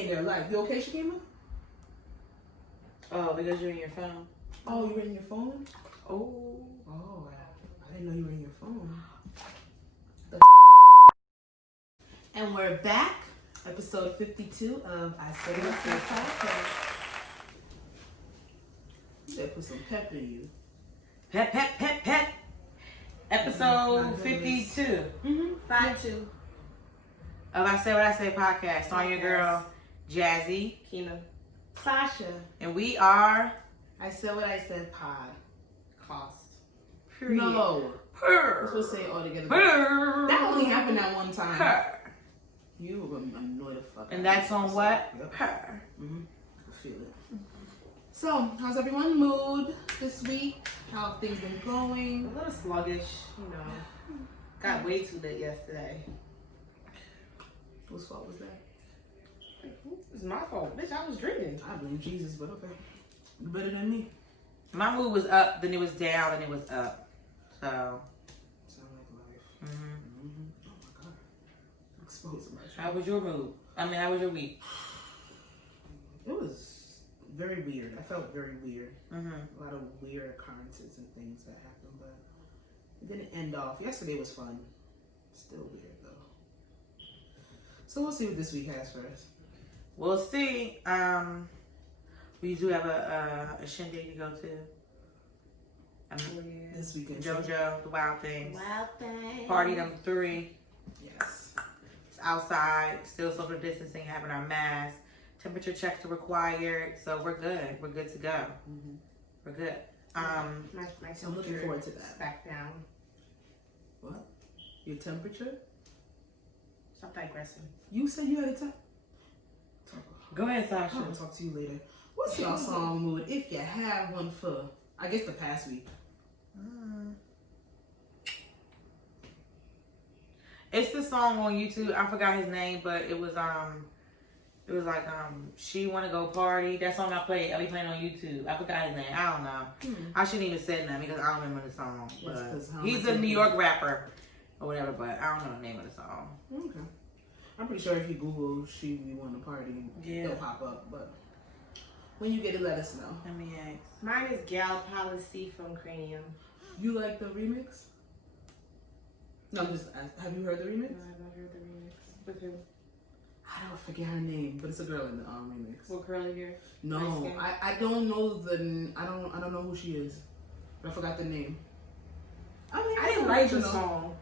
in their life. You okay, Keema? Oh, because you're in your phone. Oh, you're in your phone? Oh. Oh, I didn't know you were in your phone. And we're back. Episode 52 of I Said It podcast. You better put some pep in you. Pep. Episode 52. Mm-hmm. 52. Of I Say What I Say podcast. On your girl, Jazzy. Keema. Sasha. And we are... I Said What I Said pod. Cost. Period. No. Purr. We're supposed to say it all together. Purr. That only happened that one time. Purr. You were annoyed the fuck out And that's on what? Yep. Purr. Mm-hmm. I can feel it. So, how's everyone's mood this week? How have things been A going? little sluggish, you know. Got way too lit yesterday. Whose fault was that? It was my fault. Bitch, I was drinking. I blame Jesus, but okay. You better than me. My mood was up, then it was down, and it was up. So... Sound like life. Mm-hmm. Mm-hmm. Oh my God. Exposing myself. How was your mood? How was your week? It was very weird. I felt very weird. Mm-hmm. A lot of weird occurrences and things that happened, but it didn't end off. Yesterday was fun. Still weird though. So we'll see what this week has for us. We'll see. We do have a shindig to go to. This weekend. JoJo, the Wild Things. Wild thing. Party them 3. Yes. It's outside, still social distancing, having our masks. Temperature checks are required, so we're good. We're good to go. Mm-hmm. We're good. My So I'm looking forward to that. Back down. What? Your temperature? Stop digressing. You said you had a temp. Go ahead, Sasha. I'm gonna talk to you later. What's your song mood if you have one for? I guess the past week. It's the song on YouTube. I forgot his name, but it was like She Wanna Go Party. That song I be playing on YouTube. I forgot his name. I don't know. I shouldn't even say that because I don't remember the song. Yes, But he's a New York rapper or whatever, but I don't know the name of the song. Okay. I'm pretty sure if you Google She Wanna Party, it'll pop up. But when you get it, let us know. Let me ask. Mine is Gal Policy from Cranium. You like the remix? No, I'm just asking. Have you heard the remix? No, I've not heard the remix. With who? I don't forget her name, but it's a girl in the remix. What curly hair? No, Nice I don't know I don't know who she is. But I forgot the name. I didn't like the song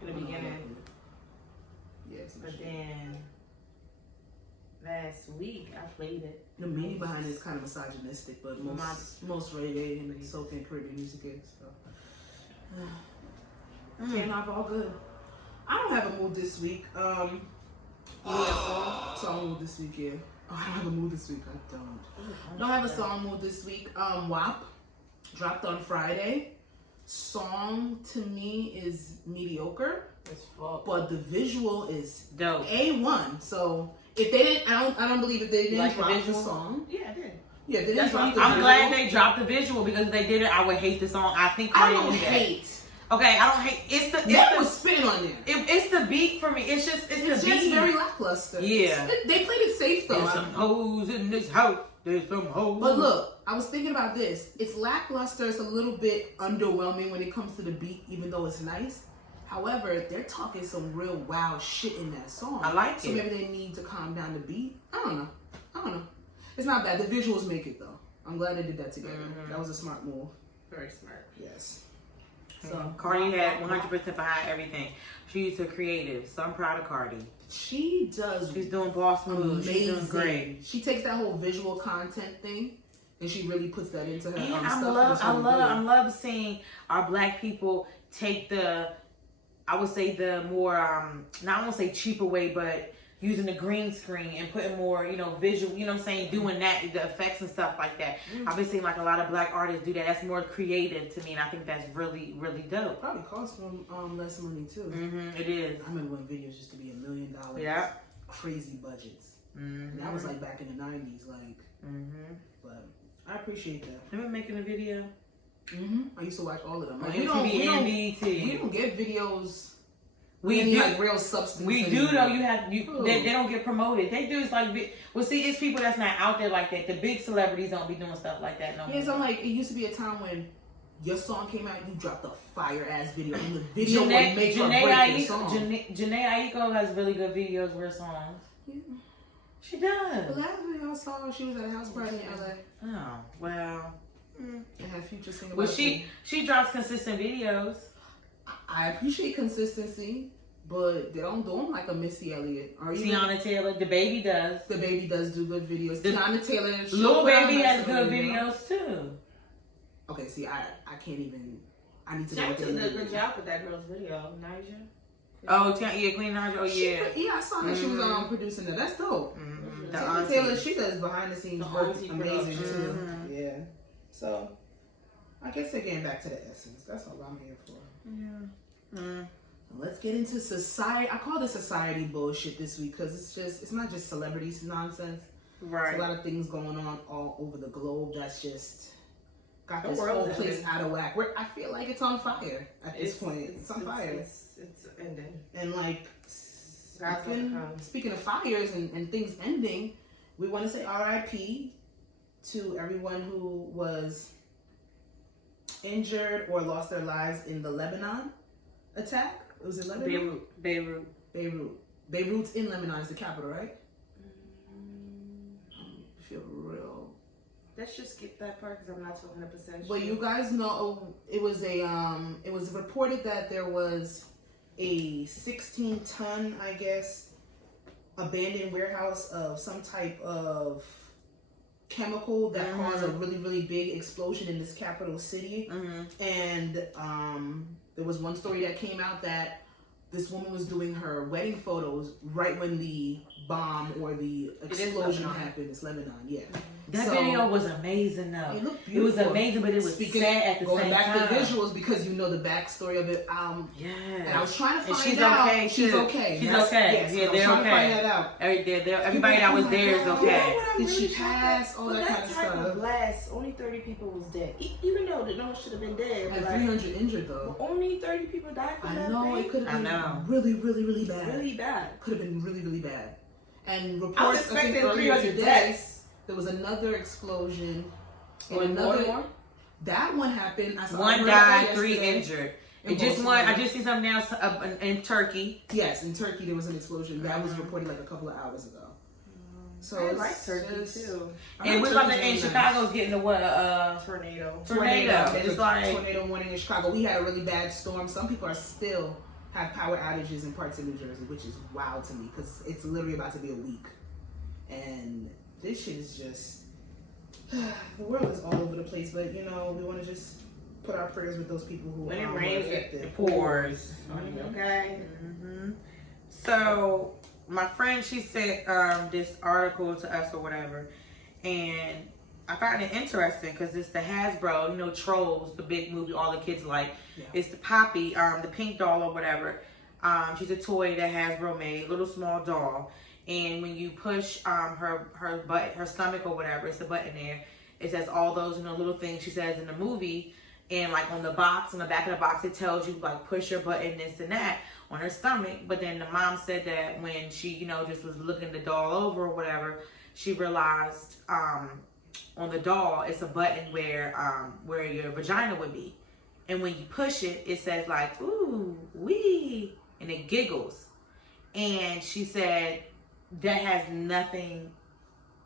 in the beginning. Yes, But then last week I played it. the meaning behind it is kind of misogynistic, but most reggae and soul and Caribbean music is. So. And I'm all good. I don't have a mood this week. Song mood this week, yeah. Oh, I don't have a mood this week. I don't have a song mood this week. WAP dropped on Friday. Song to me is mediocre, but the visual is dope. A1. So if they didn't, I don't believe if they didn't like drop the song. Yeah, I did. Yeah, they didn't drop the I'm visual. glad they dropped the visual because if they did it, I would hate the song. I think I don't hate. Okay, I don't hate. That was spitting on there. It's the beat for me. It's the just beat. very lackluster. Yeah. They played it safe though. There's some hoes in this house. There's some hoes. But look, I was thinking about this. It's lackluster. It's a little bit underwhelming when it comes to the beat, even though it's nice. However, they're talking some real wild shit in that song. I like it. So maybe they need to calm down the beat. I don't know. It's not bad. The visuals make it though. I'm glad they did that together. That was a smart move. Very smart. Yes. So Cardi had 100% behind everything. She's a creative, so I'm proud of Cardi. She does. She's doing boss moves. She's doing great. She takes that whole visual content thing and she really puts that into her And stuff. I love seeing our black people take I would say the more not I won't say cheaper way, but using the green screen and putting more, visual, you know what I'm saying, doing that, the effects and stuff like that. I've been seeing like a lot of black artists do that. That's more creative to me, and I think that's really, really dope. Probably costs them less money too. It is. I remember when videos used to be $1 million. Yeah. Crazy budgets. And that was like back in the 90s, like. But I appreciate that. Remember making a video? I used to watch all of them. Like, MTV and BET. We don't get videos We do like real substance. We do though. They don't get promoted. They do is like well, see, it's people that's not out there like that. The big celebrities don't be doing stuff like that no more. Yeah, so like it used to be a time when your song came out, you dropped a fire ass video, and the video would make or break your song. Janae Aiko has really good videos with her songs. Yeah. She does. The last video I saw, she was at a house party in LA. Oh well. And had Future singing. Well, she drops consistent videos. I appreciate consistency, but they don't do them like a Missy Elliott or even Tiana Taylor. The baby does. The baby does do good videos. Tiana Taylor. Lil Baby has good videos too. Okay, see, I can't even. I need to. Jack did a good job with that girl's video, Naija. Oh, yeah, Queen Naija. Oh, yeah. Yeah, I saw that she was producing that. That's dope. Tiana Taylor, she does behind the scenes work amazing too. Yeah. So, I guess they're getting back to the essence. That's all I'm here for. Yeah. Let's get into society. I call this society bullshit this week because it's not just celebrities nonsense. Right. There's a lot of things going on all over the globe that's just got this whole place out of whack. I feel like it's on fire at this point. It's on fire. It's ending. And like, speaking of fires and things ending, we want to say RIP to everyone who was injured or lost their lives in the Lebanon attack. Was it Lebanon? Beirut. Beirut's in Lebanon. It's the capital, right? I feel real. Let's just skip that part because I'm not 100% sure. Well, you guys know it was it was reported that there was a 16-ton, I guess, abandoned warehouse of some type of chemical that caused a really, really big explosion in this capital city. And there was one story that came out that this woman was doing her wedding photos right when the bomb or the explosion happened. It's Lebanon, yeah. That video was amazing, though. It looked It beautiful. was amazing, but it was sad at the same time. Going back to visuals because you know the backstory of it. Yeah. And I was trying to find she's out. Okay, she's okay. She's okay. Yes, yeah, I was they're trying okay. to find that out. Everybody that was there is okay. Did she pass? All that kind of stuff. stuff. Blast, only 30 people was dead. Even though no one should have been dead. And 300 injured though. Only 30 people died from that. I know it could have been really, really, really bad. Really bad. Could have been really, really bad. And reports I was expecting 300 deaths. There was another explosion. And another. That one happened. One died, 3 injured. I just see something else in Turkey. Yes, in Turkey there was an explosion. That was reported like a couple of hours ago. So I like Turkey too. And we're like in Chicago's getting a what? Tornado. It's like tornado warning in Chicago. We had a really bad storm. Some people are still have power outages in parts of New Jersey, which is wild to me because it's literally about to be a week. And this shit is just the world is all over the place. But you know, we want to just put our prayers with those people who are affected. It pours. Okay. So my friend, she sent this article to us or whatever, and I found it interesting because it's the Hasbro, you know, Trolls, the big movie all the kids like. Yeah. It's the Poppy, the pink doll or whatever. She's a toy that Hasbro made, little small doll. And when you push her butt, her stomach or whatever, it's a button there. It says all those, you know, little things she says in the movie. And like on the box, on the back of the box, it tells you like push your button, this and that on her stomach. But then the mom said that when she, you know, just was looking the doll over or whatever, she realized on the doll, it's a button where your vagina would be. And when you push it, it says like, ooh, wee, and it giggles. And she said that has nothing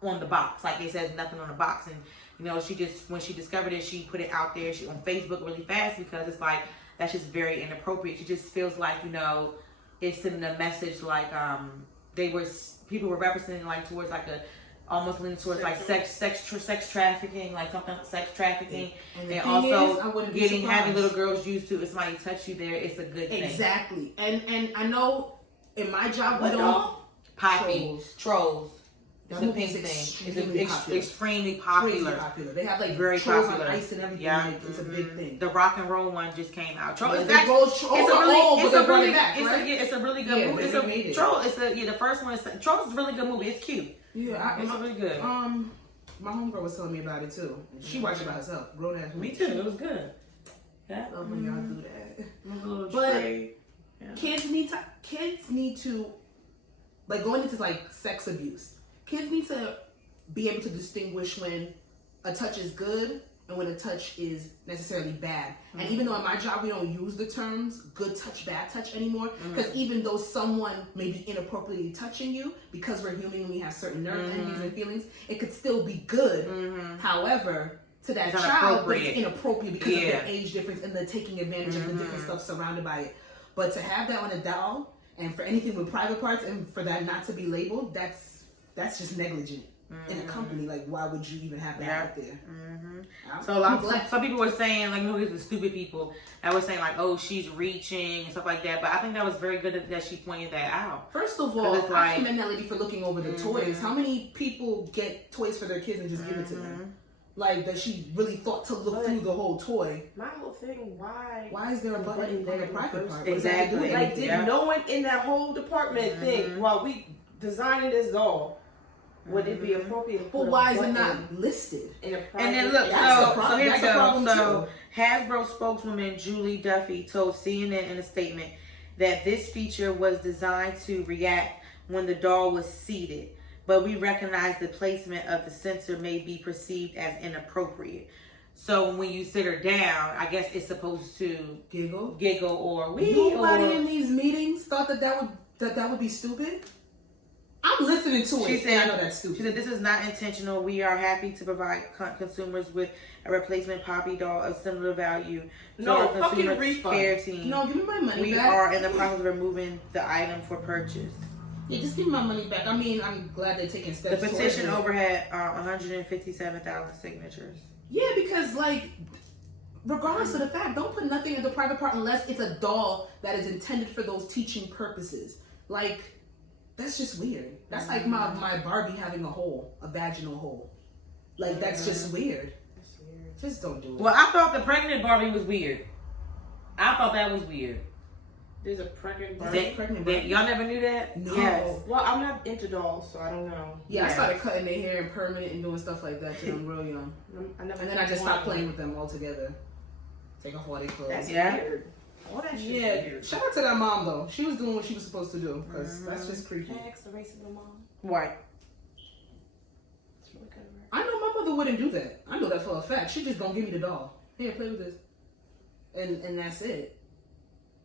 on the box. Like it says nothing on the box. And, you know, she just, when she discovered it, she put it out there on Facebook really fast because it's like, that's just very inappropriate. She just feels like, you know, it's sending a message like people were representing like towards like almost leaning towards like sex trafficking, like something sex trafficking, and also having little girls used to if somebody touch you there, it's a good thing. Exactly. And I know in my job we don't Poppy Trolls. It's a pink thing. It's extremely popular. They have like very Trolls popular on ice and everything. Yeah, like, it's a big thing. The rock and roll one just came out. Trolls. It's a really good movie. The first one is Trolls is a really good movie. It's cute. Yeah, it's really good. My homegirl was telling me about it too. She watched it by herself. Grown ass. Me too. It was good. Yeah. Love when y'all do that. But Yeah. Kids need to like going into like sex abuse. Kids need to be able to distinguish when a touch is good and when a touch is necessarily bad. Mm-hmm. And even though in my job we don't use the terms good touch, bad touch anymore, because even though someone may be inappropriately touching you, because we're human and we have certain nerve endings and feelings, it could still be good. However, to that child, but it's inappropriate because of the age difference and the taking advantage of the different stuff surrounded by it. But to have that on a doll, and for anything with private parts, and for that not to be labeled, that's just negligent in a company. Like, why would you even have that out there? So like, some people were saying, like, these are stupid people that were saying, like, oh, she's reaching and stuff like that. But I think that was very good that she pointed that out. First of all, I commend that lady for looking over the toys. How many people get toys for their kids and just give it to them? Like, that she really thought to look through the whole toy. My whole thing, why is there a button in the private part? Exactly. Like, did no one in that whole department think, while we designing this doll, would it be appropriate to put But why is it not listed? In a private, and then look, so here we go. So Hasbro spokeswoman Julie Duffy told CNN in a statement that this feature was designed to react when the doll was seated, but we recognize the placement of the sensor may be perceived as inappropriate. So when you sit her down, I guess it's supposed to giggle or wee. Nobody in these meetings thought that would be stupid. I'm listening to it. She said, I know that's stupid. She said, this is not intentional. We are happy to provide consumers with a replacement Poppy doll of similar value. No, fucking refund. Care team. No, give me my money back. We are in the process of removing the item for purchase. Yeah, just give me my money back. I mean, I'm glad they're taking steps. The petition over had 157,000 signatures. Yeah, because, like, regardless of the fact, don't put nothing in the private part unless it's a doll that is intended for those teaching purposes. Like, that's just weird. That's like my Barbie having a vaginal hole. Like, that's just weird. That's weird. Just don't do it. Well, I thought the pregnant Barbie was weird. I thought that was weird. There's a pregnant Barbie. Y'all never knew that? No. Yes. Well, I'm not into dolls, so I don't know. Yeah, I started cutting their hair and permanent and doing stuff like that till I'm real young. And then I just stopped playing with them altogether. Take off all their clothes. That's weird. All that shit weird. Shout out to that mom though. She was doing what she was supposed to do because that's just creepy. Can I ask the race of the mom? Why? I know my mother wouldn't do that. I know that for a fact. She just gonna give me the doll. Here, play with this. And that's it.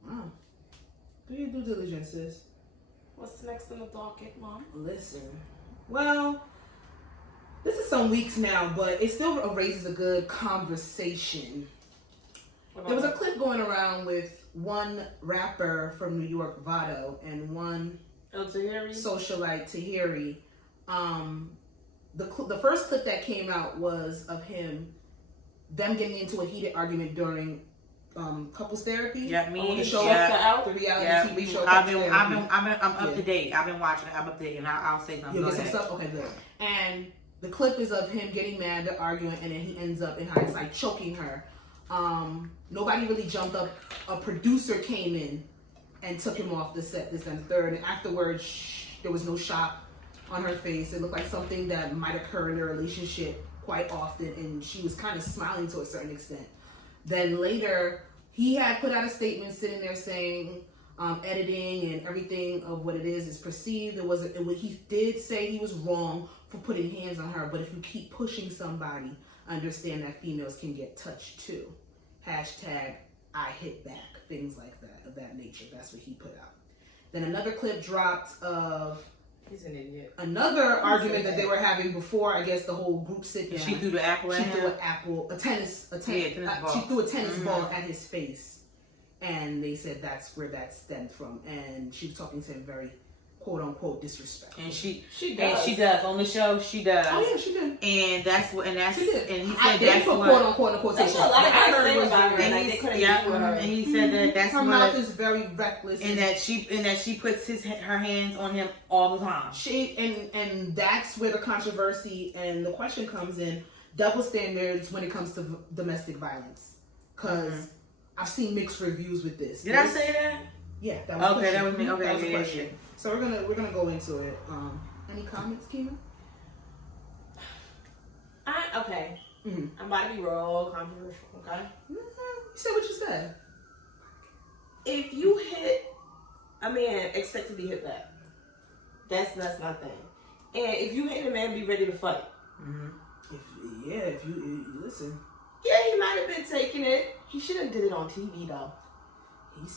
Wow. Do your due diligence, sis. What's next in the docket, Mom? Listen. Well, this is some weeks now, but it still raises a good conversation. There was a clip going around with one rapper from New York, Vado, and one socialite, Tahiri. The first clip that came out was of them getting into a heated argument during couples therapy. Yeah, me on the and show, the reality TV show. I'm up to date. I've been watching it. I'm up to date, and I'll say something. You'll get some stuff. Okay, good. And the clip is of him getting mad, they're arguing, and then he ends up in hindsight choking her. Nobody really jumped up. A producer came in and took him off the set, this and the third. And afterwards, there was no shock on her face. It looked like something that might occur in their relationship quite often, and she was kind of smiling to a certain extent. Then later, he had put out a statement sitting there saying editing and everything of what it is perceived. He did say he was wrong for putting hands on her, but if you keep pushing somebody, understand that females can get touched too. Hashtag I hit back, things like that, of that nature. That's what he put out. Then another clip dropped of he's an idiot. Another argument that they were having before, I guess, the whole group sit down. She threw the apple at him? She threw a tennis ball. She threw a tennis ball at his face. And they said that's where that stemmed from. And she was talking to him very quote unquote disrespectful. And she does. And she does on the show. She does. Oh yeah, she did. And that's what. And that's. She did. And he said that's what. Quote unquote quotation. That's what a lot of guys say about her. And like they couldn't get with her. And he said that that's her what. mouth is very reckless. And that she puts her hands on him all the time. And that's where the controversy and the question comes in. Double standards when it comes to domestic violence. Because I've seen mixed reviews with this. Did I say that? Yeah, that was okay. That was me. Okay, that was yeah, a question. Yeah. So we're gonna go into it. Any comments, Keema? Okay. I'm about to be real controversial. Okay. You said what you said. If you hit a man expect to be hit back. That's my thing. And if you hate a man, be ready to fight. If you listen. Yeah, he might have been taking it. He should have did it on TV though. He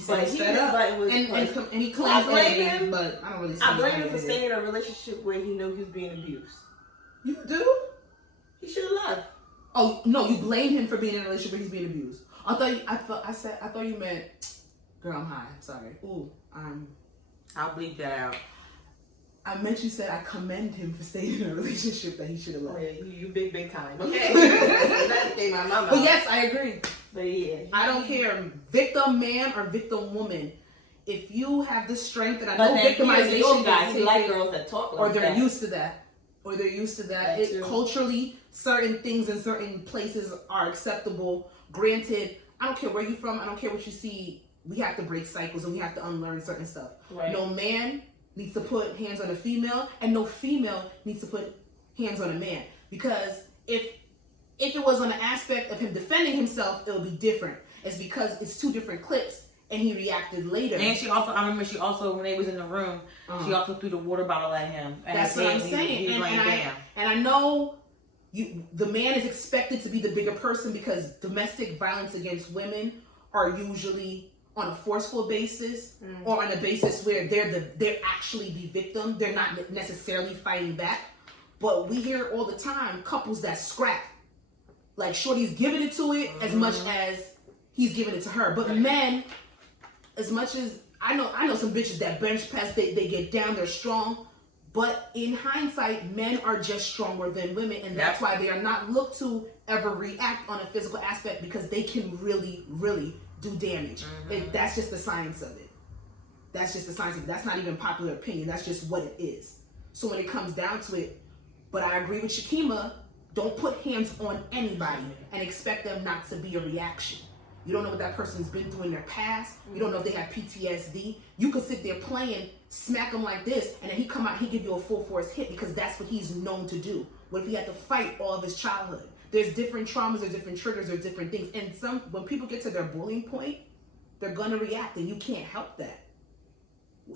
said he fed up, and he claims I blame him, but I don't really. I blame him for staying in a relationship where he knew he was being abused. You do? He should have left. Oh no, you blame him for being in a relationship where he's being abused. I thought you meant, girl, I'm high. Sorry. Ooh, I'll bleep that out. I meant you said I commend him for staying in a relationship that he should have left. Oh yeah, you big time. Okay. That came out of my mouth. But yes, I agree. But yeah, I don't care, victim man or victim woman. If you have the strength, and I but know victimization guys, he like girls that talk like or they're that. used to that, Culturally, certain things in certain places are acceptable. Granted, I don't care where you're from. I don't care what you see. We have to break cycles and we have to unlearn certain stuff. Right. No man needs to put hands on a female, and no female needs to put hands on a man. Because if it was on the aspect of him defending himself, it would be different. It's because it's two different clips, and he reacted later. And I remember she also, when they was in the room, she also threw the water bottle at him. That's what I'm saying. And I know the man is expected to be the bigger person because domestic violence against women are usually on a forceful basis or on a basis where they're actually the victim. They're not necessarily fighting back. But we hear all the time couples that scrap. Like shorty's giving it to it as much as he's giving it to her. But men, as much as I know some bitches that bench press, they get down, they're strong. But in hindsight, men are just stronger than women, and that's why they are not looked to ever react on a physical aspect because they can really, really do damage. That's just the science of it. That's just the science of it. That's not even popular opinion. That's just what it is. So when it comes down to it, but I agree with Keema, don't put hands on anybody and expect them not to be a reaction. You don't know what that person's been through in their past. You don't know if they have PTSD. You could sit there playing, smack them like this, and then he come out, he give you a full force hit because that's what he's known to do. What if he had to fight all of his childhood? There's different traumas, there's different triggers, there's different things. And when people get to their bullying point, they're gonna react, and you can't help that.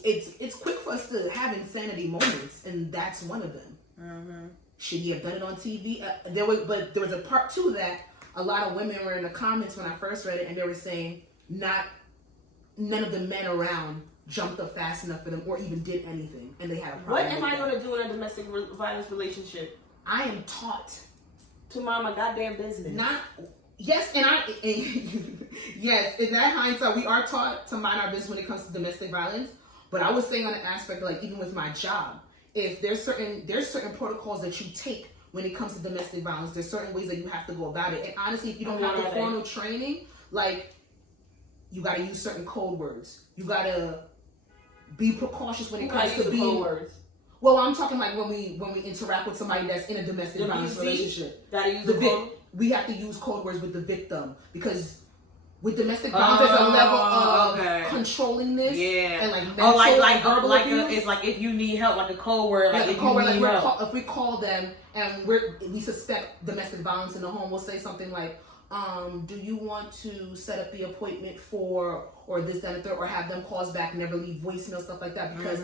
It's quick for us to have insanity moments, and that's one of them. Should he have done it on TV? There was a part two of that. A lot of women were in the comments when I first read it, and they were saying none of the men around jumped up fast enough for them or even did anything, and they had a problem. What am I going to do in a domestic violence relationship? I am taught to mind my goddamn business. Yes, in that hindsight, we are taught to mind our business when it comes to domestic violence. But I was saying on the aspect of, like, even with my job, if there's certain protocols that you take when it comes to domestic violence, there's certain ways that you have to go about it. And honestly, if you don't have the formal training, like, you got to use certain code words. You got to be precautious when it comes to being code words. Well, I'm talking like when we interact with somebody that's in a domestic violence relationship. Gotta use the code. We have to use code words with the victim because with domestic violence, there's a level of controlling this. Yeah. And like mental verbal abuse. It's like if you need help, like a code word. Like if code you word, need help. If we call them and we suspect domestic violence in the home, we'll say something like, do you want to set up the appointment for, or this, that, and the third, or have them call us back, never leave voicemail, stuff like that. Because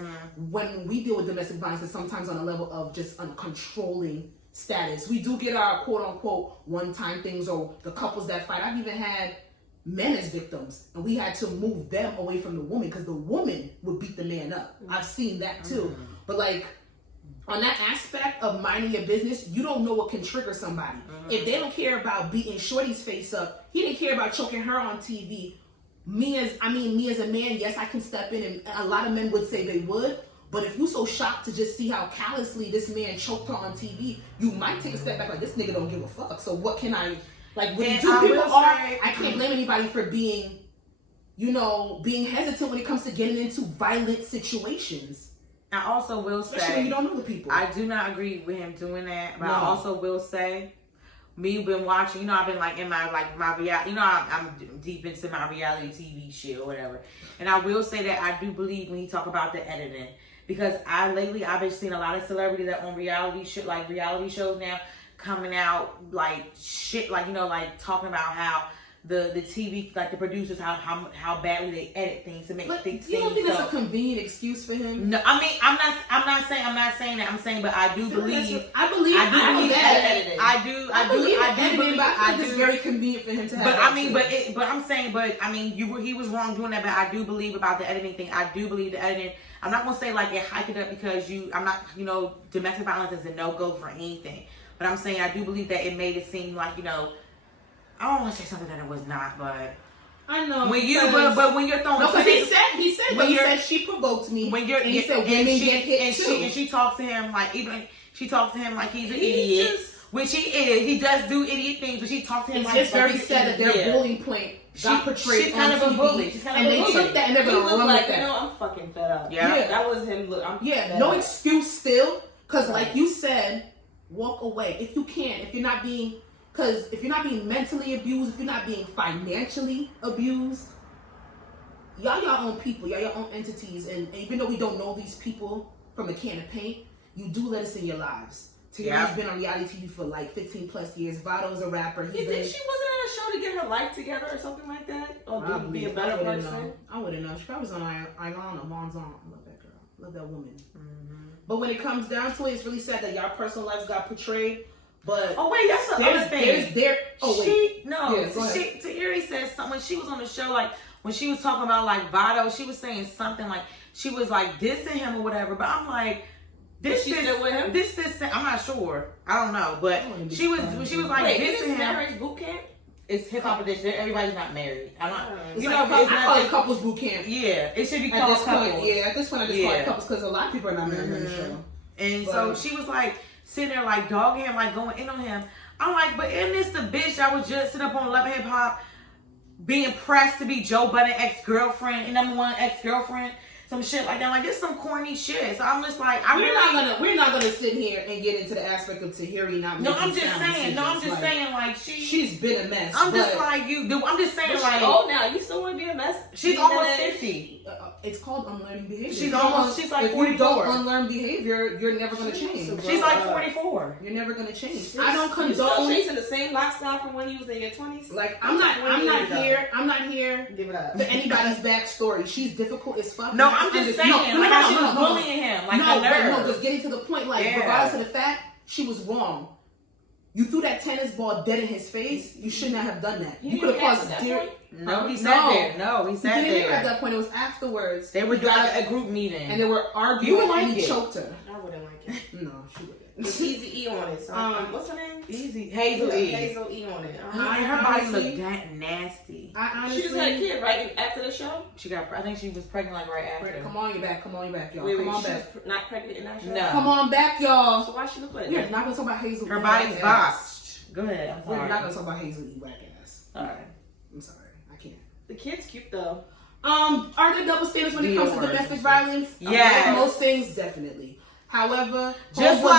when we deal with domestic violence, it's sometimes on a level of just uncontrolling status. We do get our quote unquote one-time things, or the couples that fight. I've even had men as victims, and we had to move them away from the woman because the woman would beat the man up. I've seen that too. But like, on that aspect of minding your business, you don't know what can trigger somebody. If they don't care about beating Shorty's face up, he didn't care about choking her on TV. Me as a man, yes, I can step in, and a lot of men would say they would. But if you're so shocked to just see how callously this man choked her on TV, you might take a step back like, this nigga don't give a fuck. So what can I, like, when I can't blame anybody for being, being hesitant when it comes to getting into violent situations. I also will especially say, when you don't know the people. I do not agree with him doing that, but I also will say, me been watching, I've been like in my reality, I'm deep into my reality TV shit or whatever. And I will say that I do believe when he talk about the editing, because I've been seeing a lot of celebrities that on reality shit, like reality shows now, coming out like shit, like, like talking about how the TV, like the producers, how badly they edit things to make things. You don't think that's a convenient excuse for him? No, I mean I'm not saying that. I'm saying, but I do believe. I believe editing. I do believe, but I think it's very convenient for him to have. But I mean, he was wrong doing that. But I do believe about the editing thing. I do believe the editing. I'm not gonna say like it hyped it up because I'm not, domestic violence is a no-go for anything. But I'm saying I do believe that it made it seem like, I don't want to say something that it was not, but I know. But when you're throwing, no, because he said she provoked me. When you're, and he said women get hit too. And she talks to him like he's an idiot, which he is. He does do idiot things, but she talks to him it's just very sad that their bullying point got portrayed she's kind on of TV, a bully. She's kind of and a bully. they took that and they're gonna run with that. I'm fucking fed up. Yeah. That was him. Look, I'm fed no up. excuse still, because like you said, walk away if you can. If you're not being mentally abused, if you're not being financially abused, y'all your own people, y'all your own entities, and even though we don't know these people from a can of paint, you do let us in your lives. Tahiri's been on reality TV for like 15 plus years. Vado's a rapper. You think she wasn't on a show to get her life together or something like that? Or to be a better person? I wouldn't know. She probably was on Ilan or Monzon. I love that girl. Love that woman. Mm-hmm. But when it comes down to it, it's really sad that y'all personal lives got portrayed. But oh wait, that's the other thing. Tahiri said something when she was on the show, like when she was talking about like Vado, she was saying something like she was like dissing him or whatever. But I'm like, this is with him. This is I'm not sure. I don't know, but she was like dissing him. Marriage boot camp. It's hip hop edition. Everybody's not married. I'm not. I call it couples boot camp. Yeah, it should be called couples. At this point, I just call it couples because a lot of people are not married on the show. And so she was like sitting there like dogging him, like going in on him. I'm like, but isn't this the bitch that was just sitting up on Love and Hip Hop being pressed to be Joe Budden ex-girlfriend and #1 ex-girlfriend? Some shit like that. Like, this some corny shit. So I'm just like, we're not gonna sit here and get into the aspect of Tahiri not making I'm just saying, like she's been a mess. I'm just like you. I'm just saying, but like, she's old now. You still want to be a mess? She's almost 50. It's called unlearning behavior. She's like 44. If you don't unlearn behavior, you're never gonna change. She's like 44. You're never gonna change. I don't condone. You're still chasing the same lifestyle from when you was in your 20s. Like I'm not here. Give it up. For anybody's backstory. She's difficult as fuck. No, I'm just saying. She was bullying him. Like no, just getting to the point. Like regardless of the fact, she was wrong. You threw that tennis ball dead in his face. You should not have done that. You could have caused No, he sat there. No, he sat there. At that point, it was afterwards. They were doing like a group meeting, and they were arguing. And he choked her. I wouldn't like it. No, she wouldn't. With Easy E on it. So, what's her name? Hazel E. Hazel E on it. Her body looked that nasty. Honestly, she just had a kid right after the show. I think she was pregnant like right after. Come on, you back, y'all. Wait, come on she back. Was not pregnant in that show. No. Come on back, y'all. So why she look like that? We're not gonna talk about Hazel. Her body's boxed. Go ahead. I'm sorry. We're not gonna talk about Hazel E. Whack ass. All right. I'm sorry. I can't. The kid's cute though. Are there double standards when it comes to domestic violence? Yes. Like most things, definitely. However, don't put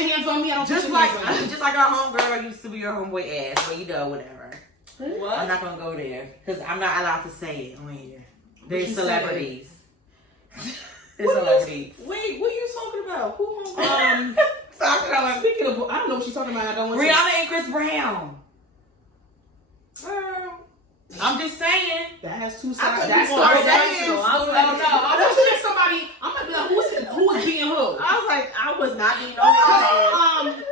your hands on me. I don't just like our homegirl used to be your homeboy ass, but whatever. What? I'm not gonna go there because I'm not allowed to say it on here. They're celebrities. They're celebrities. Wait, what are you talking about? Who homegirl? Speaking of, I don't know what she's talking about. I don't want Rihanna and Chris Brown. Girl. I'm just saying. That has two sides. That's what I was saying. Somebody, I'm gonna be like, who was being who? I was like, I was not being on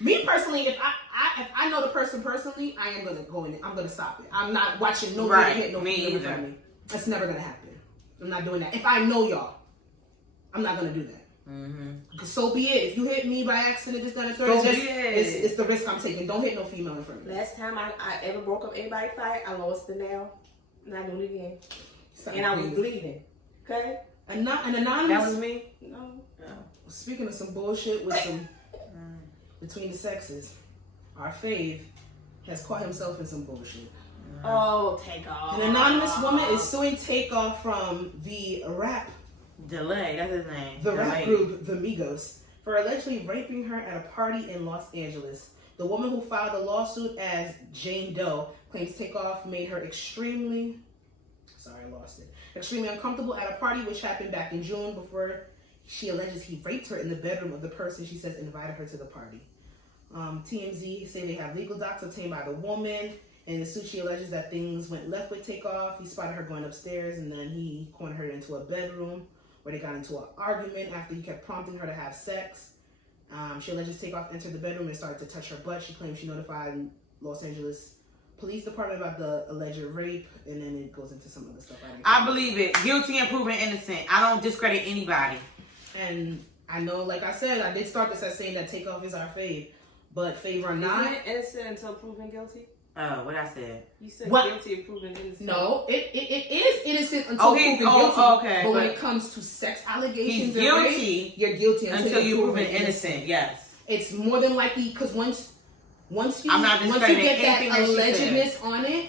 me personally, if I know the person personally, I am gonna go in. I'm gonna stop it. I'm not watching no nigga hit no female in front of me. That's never gonna happen. I'm not doing that. If I know y'all, I'm not gonna do that. Mm-hmm. So be it. If you hit me by accident, this, that, and third, it's the risk I'm taking. Don't hit no female in front of me. Last time I ever broke up anybody fight, I lost the nail. Not doing it again. And I was bleeding. Okay? An anonymous. That was me? No. Speaking of some bullshit with some between the sexes, our fave has caught himself in some bullshit. Oh, Takeoff. An anonymous woman is suing Takeoff from the rap Delay, that's his name. The rap group, the Migos, for allegedly raping her at a party in Los Angeles. The woman who filed the lawsuit as Jane Doe claims Takeoff made her extremely uncomfortable at a party which happened back in June before she alleges he raped her in the bedroom of the person she says invited her to the party. TMZ say they have legal docs obtained by the woman. In the suit, she alleges that things went left with Takeoff. He spotted her going upstairs, and then he cornered her into a bedroom where they got into an argument after he kept prompting her to have sex. She alleges Takeoff entered the bedroom and started to touch her butt. She claims she notified Los Angeles Police Department about the alleged rape, and then it goes into some other stuff. I believe it. Guilty and proven innocent. I don't discredit anybody. And I know, like I said, I did start this as saying that Takeoff is our fave, but fave or not, isn't it innocent until proven guilty? Oh, what I said? You said guilty and proven innocent. No, it is innocent until proven guilty. Okay, but when it comes to sex allegations, he's guilty. Rape, you're guilty until you're proven innocent. Yes, it's more than likely because once you I'm not once you get that that allegedness on it,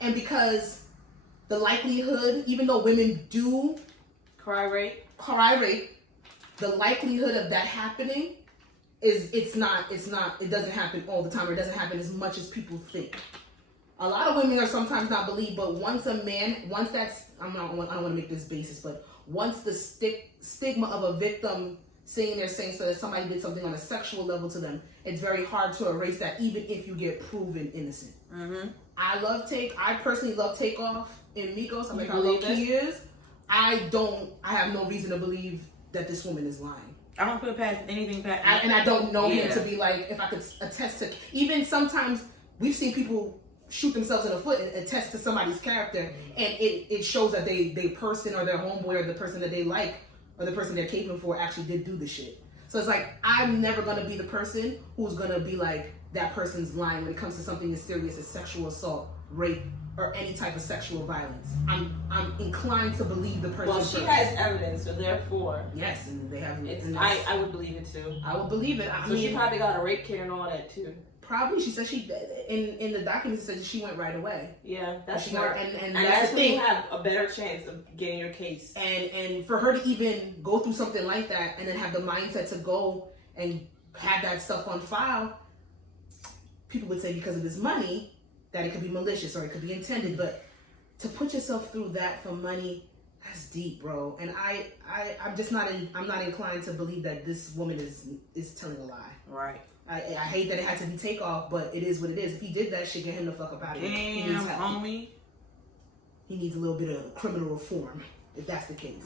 and because the likelihood, even though women do cry rape, the likelihood of that happening is it doesn't happen all the time, or it doesn't happen as much as people think. A lot of women are sometimes not believed, but once that's I don't want to make this basis, but once the stigma of a victim saying so that somebody did something on a sexual level to them, it's very hard to erase that, even if you get proven innocent. Mm-hmm. I personally love Takeoff in Migos. I'm like, how low he is. I have no reason to believe that this woman is lying. I don't put past anything past. And I don't know him to be like, if I could attest to, even sometimes we've seen people shoot themselves in the foot and attest to somebody's character, and it shows that they person or their homeboy or the person that they like or the person they're caping for actually did do the shit. So it's like, I'm never going to be the person who's going to be like, that person's lying when it comes to something as serious as sexual assault, rape, or any type of sexual violence. I'm inclined to believe the person. Well, she has evidence, so therefore, yes, and they have. I would believe it too. I would believe it. I mean, she probably got a rape kit and all that too. Probably, she said she in the documents it said she went right away. Yeah, that's smart. And and that's the when thing. you have a better chance of getting your case. And for her to even go through something like that and then have the mindset to go and have that stuff on file, people would say because of his money that it could be malicious or it could be intended, but to put yourself through that for money, that's deep, bro. And I'm just not inclined to believe that this woman is telling a lie. Right. I hate that it had to be Takeoff, but it is what it is. If he did that shit, get him the fuck up out of here. Damn, homie. He needs a little bit of criminal reform, if that's the case.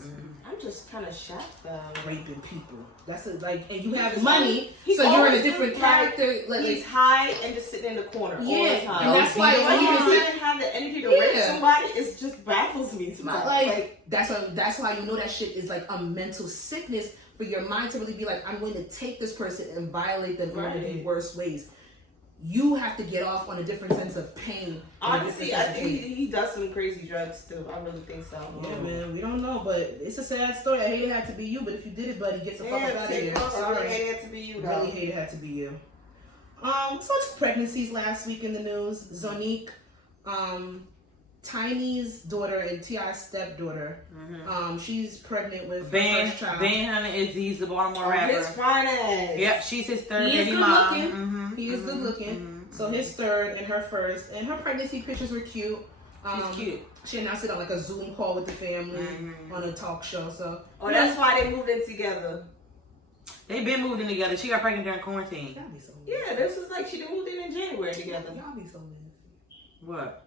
I'm just kind of shocked though. Raping people. That's like, and you have money, so you're in a different character. Like, he's high and just sitting in the corner all the time. And that's why he doesn't have the energy to rape somebody. It just baffles me sometimes. Like that's why you know that shit is like a mental sickness for your mind to really be like, I'm going to take this person and violate them in one of the worst ways. You have to get off on a different sense of pain. Honestly, I think he does some crazy drugs too. I really think so. Yeah, man, we don't know, but it's a sad story. I hate it had to be you, but if you did it, buddy, get the fuck up out of here. Sorry. I really hate it had to be you, though. Really hate it had to be you. So 2 pregnancies last week in the news. Zonique, Tiny's daughter and T.I.'s stepdaughter. She's pregnant with her first child. Ben Hunter is the Baltimore rapper. His finest. Yep, she's his third baby mom. He is good looking. So his third and her first. And her pregnancy pictures were cute. She's cute. She announced it on like a Zoom call with the family on a talk show. So that's why they moved in together. They've been moving together. She got pregnant during quarantine. Y'all be so yeah, this was like she moved in January together. Y'all be so nasty. What?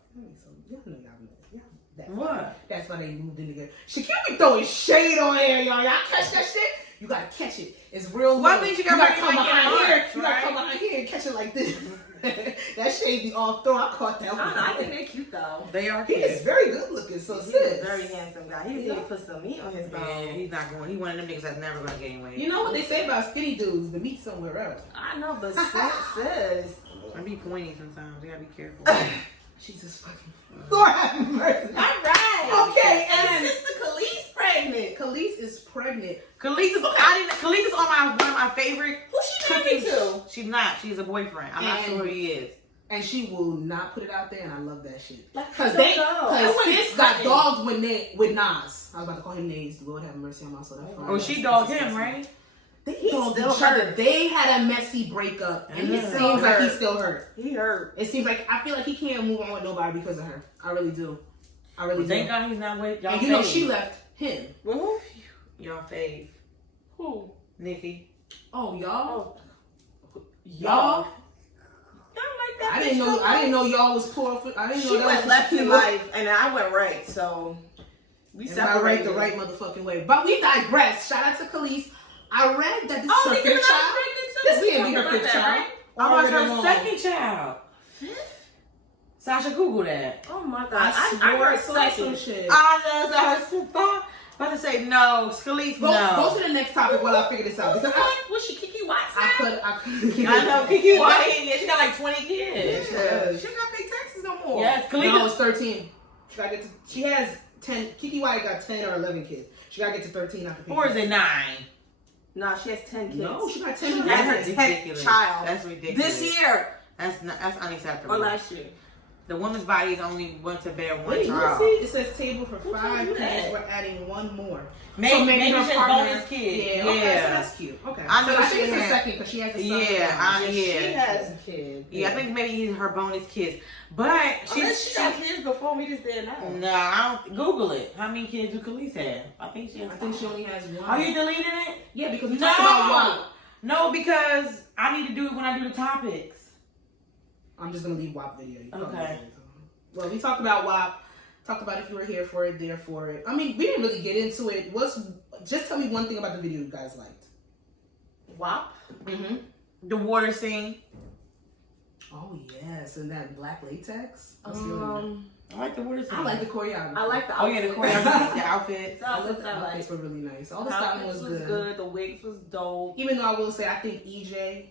Y'all know y'all nasty. What? That's why they moved in together. She can't be throwing shade on here, y'all. Y'all catch that shit? You gotta catch it. It's real. Well, I think you gotta come behind here. Right? You gotta come behind here and catch it like this. That shade be off throw. I caught that one. I think they're cute though. They are He cute. is very good looking. So He's sis. a very handsome guy. He needs to put some meat on his bone. Yeah, he's not going. He one of them niggas that's never gonna gain weight. You know what they say about skinny dudes? The meat somewhere else. I know, but sis. I be pointy sometimes. You gotta be careful. Jesus fucking. Lord have mercy. All right. Okay, and Sister Khalees pregnant. Khalees is pregnant. Khalees is on one of my favorite. Who's she married to? She's not. She's a boyfriend. I'm not sure who he is. And she will not put it out there, and I love that shit. Because sis got dogged with Nas. I was about to call him Nas. Lord have mercy on my soul. Oh, she dogged him, right? They dogged each other. They had a messy breakup, and it seems like he's still hurt. He hurt. It seems like I feel like he can't move on with nobody because of her. I really do. I really do. Thank God he's not with y'all. And you know she left him. Who? Y'all fave. Who? Nikki. Oh, y'all. Y'all. Like that. I didn't know y'all was poor. I didn't know She that went was left in life, and I went right. So we separated the right motherfucking way. But we digress. Shout out to Khalees. I read that this is her fifth child. This can't be her fifth child. I was her second child. Fifth? Sasha, Google that. Oh my god! I heard saw second. some shit. I was about to say no, Khalees. Go to the next topic while I figure this out. Because was she Kiki Watts? I could. I know Kiki White. Yeah, she got like 20 kids. Yeah. She got paid taxes no more. Yes, Khalees. No, it's 13. She has 10. Kiki White got 10 or 11 kids. She gotta get to 13 after. Or is it 9? No, she has 10 kids. No, she got 10. That's ridiculous. Child. That's ridiculous. This year. That's unacceptable. Or last year. The woman's body is only one to bear one Wait, child. see, it says table for 5 kids. We're adding one more. Maybe her she's partner, bonus kid. Yeah, okay, so that's cute. Okay, I know so I she think it's her has- second because she has a son. She has a kid. Yeah, I think maybe he's her bonus kids. But she got kids before we just didn't know. No, I don't. Google it. How many kids do Khalees have? I think she has. I think she only has one. Are you deleting it? Yeah, because we talked about WAP. No, because I need to do it when I do the topics. I'm just gonna leave WAP video. Okay. Well, we talked about WAP. Talked about if you were here for it, there for it. I mean, we didn't really get into it. Just tell me one thing about the video you guys liked. WAP? Mm-hmm. The water scene. Oh yes, and that black latex. I like the water scene. I like the choreography. I like the Oh yeah, the choreography, the outfits. The I love outfits the outfits were really nice. All the The styling outfits was good. The wigs was dope. Even though I will say I think EJ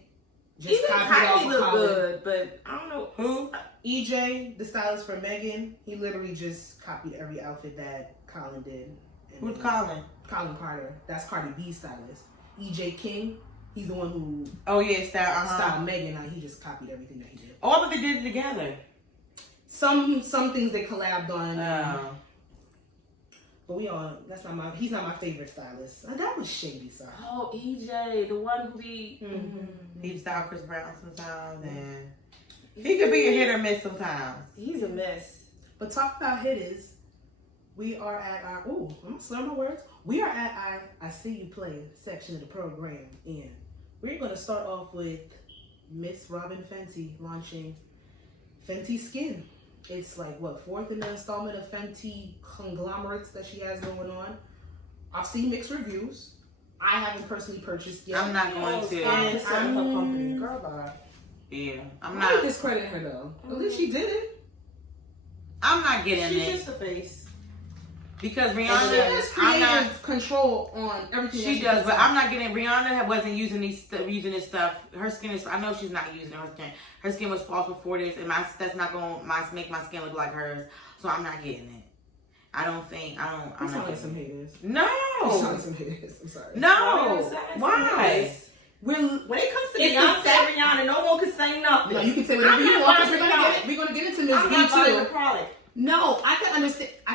just Even copied Kylie off looked Colin. good, but I don't know Who? EJ, the stylist for Megan, he literally just copied every outfit that Colin did. Who's Colin? Colin Carter. That's Cardi B's stylist. EJ King, he's the one who Oh yeah, styled Megan. Now he just copied everything that he did. All of it did it together. Some things they collabed on. Oh. But he's not my favorite stylist. That was shady, sorry. Oh, EJ, the one who be He styled Chris Brown sometimes, and he could be a hit or miss sometimes. he's a mess. But talk about hitters. We are at our I'm gonna slur my words. We are at our I See You Play section of the program, and we're gonna start off with Miss Robin Fenty launching Fenty Skin. It's like fourth in the installment of Fenty conglomerates that she has going on. I've seen mixed reviews. I haven't personally purchased yet. I'm not going to. And Her company. Girl, bye. Yeah, I'm I'm not. not discrediting her though. At least she did it. I'm not getting She's it just a face. because She Rihanna. has I'm not. creative control on everything. She that does, puts but out. I'm not getting. Rihanna wasn't using using this stuff. Her skin is. I know she's not using her skin. Her skin was false for 4 days, and that's not going to make my skin look like hers. So I'm not getting it. I don't think. I'm You not sound like getting some it. haters. No. You sound like some haters. I'm sorry. No. Why? When it comes to It's Beyonce the fact- and Rihanna, no one can say nothing. No, you can say whatever I'm you not want because buying the product. we're gonna get into Miss I'm B not buying the too. product. No, I can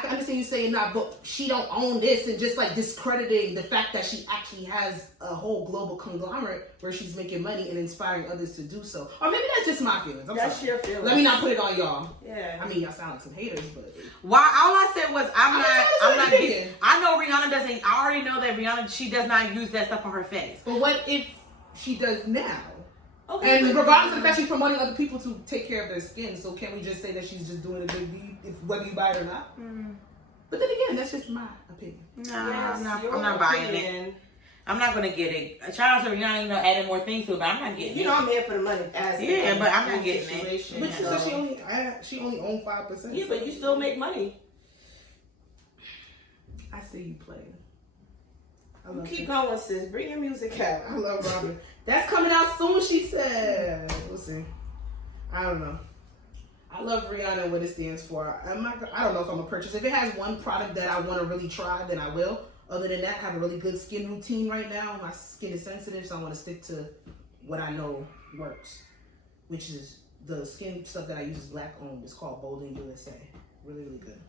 understand you saying that, but she don't own this and just like discrediting the fact that she actually has a whole global conglomerate where she's making money and inspiring others to do so. Or maybe that's just my feelings. I'm That's sorry. your feelings. Let me not put it on y'all. Yeah. I mean, y'all sound like some haters, but Why? All I said was I'm not getting. getting. I know Rihanna doesn't. I already know that Rihanna she does not use that stuff on her face. But what if she does now? Okay. And regardless of the fact she's promoting other people to take care of their skin, so can we just say that she's just doing a good deed, whether you buy it or not? But then again, that's just my opinion. No, Yes, I'm not buying it. opinion. I'm not gonna get it. Shout out to Rihanna, adding more things to it, but I'm not getting You it. know I'm here for the money. As Yeah, but I'm not getting it. situation. But she said she only owned 5%. Yeah, but you still make money. I see you playing. I You love keep it. going, sis. Bring your music out. I love Robin. That's coming out soon, she said. We'll see. I don't know. I love Rihanna and what it stands for. I don't know if I'm gonna purchase. If it has one product that I want to really try, then I will. Other than that, I have a really good skin routine right now. My skin is sensitive, so I want to stick to what I know works, which is the skin stuff that I use is black owned. It's called Bolden USA. Really, really good.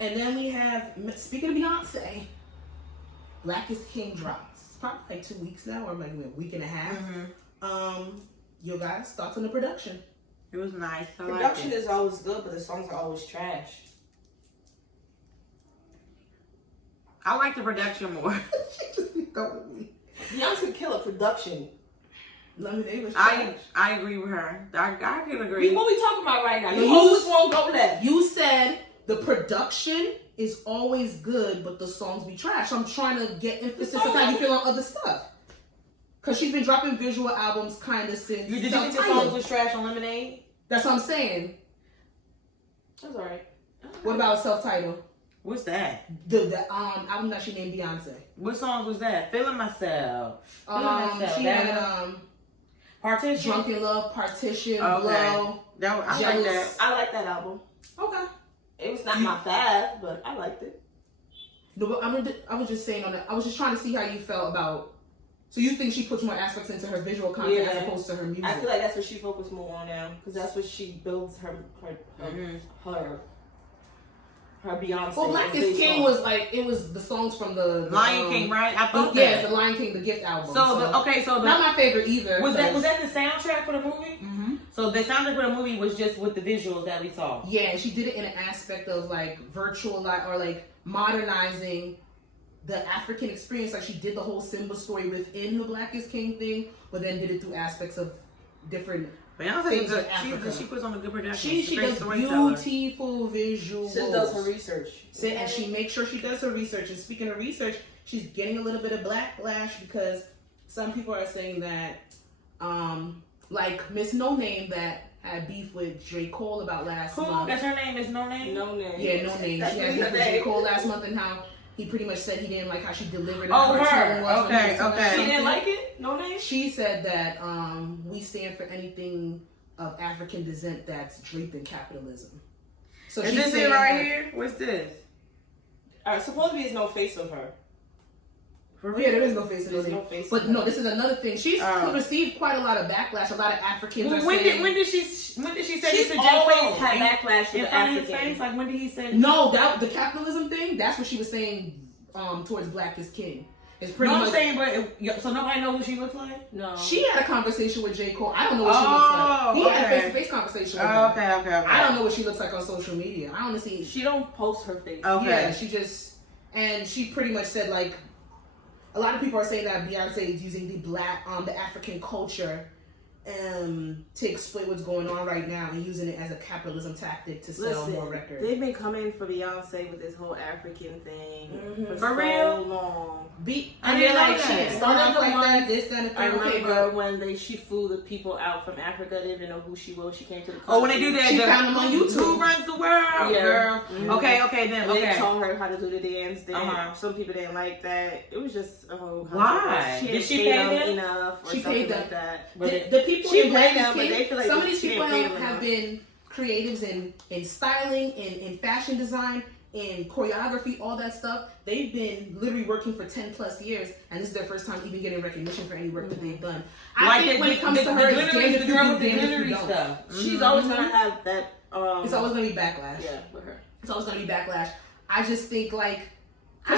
And then we have, speaking of Beyonce, Black is King drops. It's probably like 2 weeks now, or maybe a week and a half. You guys, thoughts on the production? It was nice. I liked Production it. is always good, but the songs are always trash. I like the production more. Go with me. Beyonce could kill a production. Lemonade was trash. I agree with her. I can agree. What we talking about right now? You You always won't go left. You said the production is always good, but the songs be trash. So I'm trying to get emphasis on how you feel on other stuff. Because she's been dropping visual albums kind of since. Did you think the songs was trash on Lemonade? That's what I'm saying. That's alright. What about self-titled? What's that? The album that she named Beyonce. What songs was that? Feeling Myself. She had Partition. Drunk in Love, Partition, Okay. Blow. I Jealous. like that. I like that album. Okay. It was not my fave, but I liked it. No, but I was just saying on that. I was just trying to see how you felt about. So you think she puts more aspects into her visual content as opposed to her music? I feel like that's what she focuses more on now, because that's what she builds her Beyonce. Well, Black is King was like, it was the songs from the Lion King, right? I thought yes, the Lion King, the Gift album. So not my favorite either. Was that the soundtrack for the movie? Mm-hmm. So the soundtrack for the movie was just with the visuals that we saw. Yeah, she did it in an aspect of like virtual or like modernizing the African experience. Like she did the whole Simba story within the Black is King thing, but then did it through aspects of different. Beyonce, she puts on a good production. She does beautiful visuals. She does her research. And she makes sure she does her research. And speaking of research, she's getting a little bit of backlash because some people are saying that, like Miss No Name that had beef with J. Cole about last month. That's her name is No Name? No Name. Yeah, No Name. She had beef with J. Cole last month and how he pretty much said he didn't like how she delivered it. Oh, her. Okay. She didn't like it? No Name? She said that we stand for anything of African descent that's draped in capitalism. So is this it right here? What's this? Supposedly there's no face of her. Yeah, there is no face of There's her. no face. But no, this is another thing. She's received quite a lot of backlash. A lot of Africans. Well, when did she say this to J. always Cole? had backlash with Africans. Like when did he say? No, that the capitalism thing. That's what she was saying towards Black is King. It's pretty much. I'm saying, but so nobody knows what she looks like. No. She had a conversation with J. Cole. I don't know what she looks like. He had a face-to-face conversation with her. Okay. I don't know what she looks like on social media. I honestly. She don't post her face. Okay. Yeah, she pretty much said like. A lot of people are saying that Beyonce is using the African culture to exploit what's going on right now and using it as a capitalism tactic to sell more records. They've been coming for Beyonce with this whole African thing for For real? so long. And they're like, she started off like that, this, that, and I remember but when she flew the people out from Africa. They didn't know who she was. She came to the country. Oh, when they do that, she found them on YouTube. Who runs the world, girl? Mm-hmm. Okay, then. And they taught her how to do the dance. Some people didn't like that. It was just a whole. Why? Did she pay them enough? Or she paid them. Like that. The people she in Black them, is but they King, feel like some of these she people didn't pay them have been creatives in styling, in fashion design, in choreography, all that stuff. They've been literally working for 10 plus years, and this is their first time even getting recognition for any work that they've done. I think when it comes to her, it's damn if you do, damn if you don't. She's always gonna have that. It's always gonna be backlash. Yeah, with her. It's always gonna be backlash. I just think like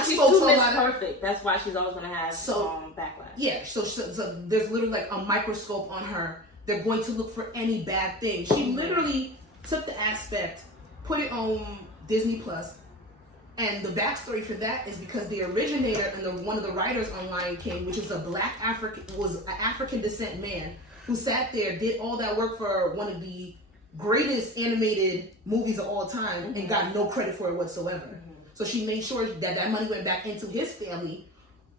she's too perfect. That's why she's always gonna have backlash. Yeah, so there's literally like a microscope on her. They're going to look for any bad thing. She literally took the aspect, put it on Disney Plus, and the backstory for that is because the originator and one of the writers on Lion King, which is an African descent man who sat there, did all that work for one of the greatest animated movies of all time, and got no credit for it whatsoever. So she made sure that money went back into his family,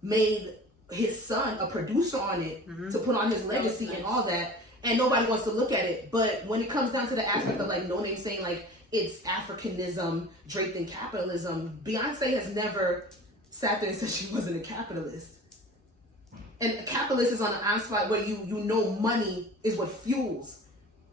made his son a producer on it to put on his legacy and all that, and nobody wants to look at it. But when it comes down to the aspect of like No Name saying like it's Africanism draped in capitalism, Beyonce has never sat there and said she wasn't a capitalist. And a capitalist is on the onslaught where you know money is what fuels.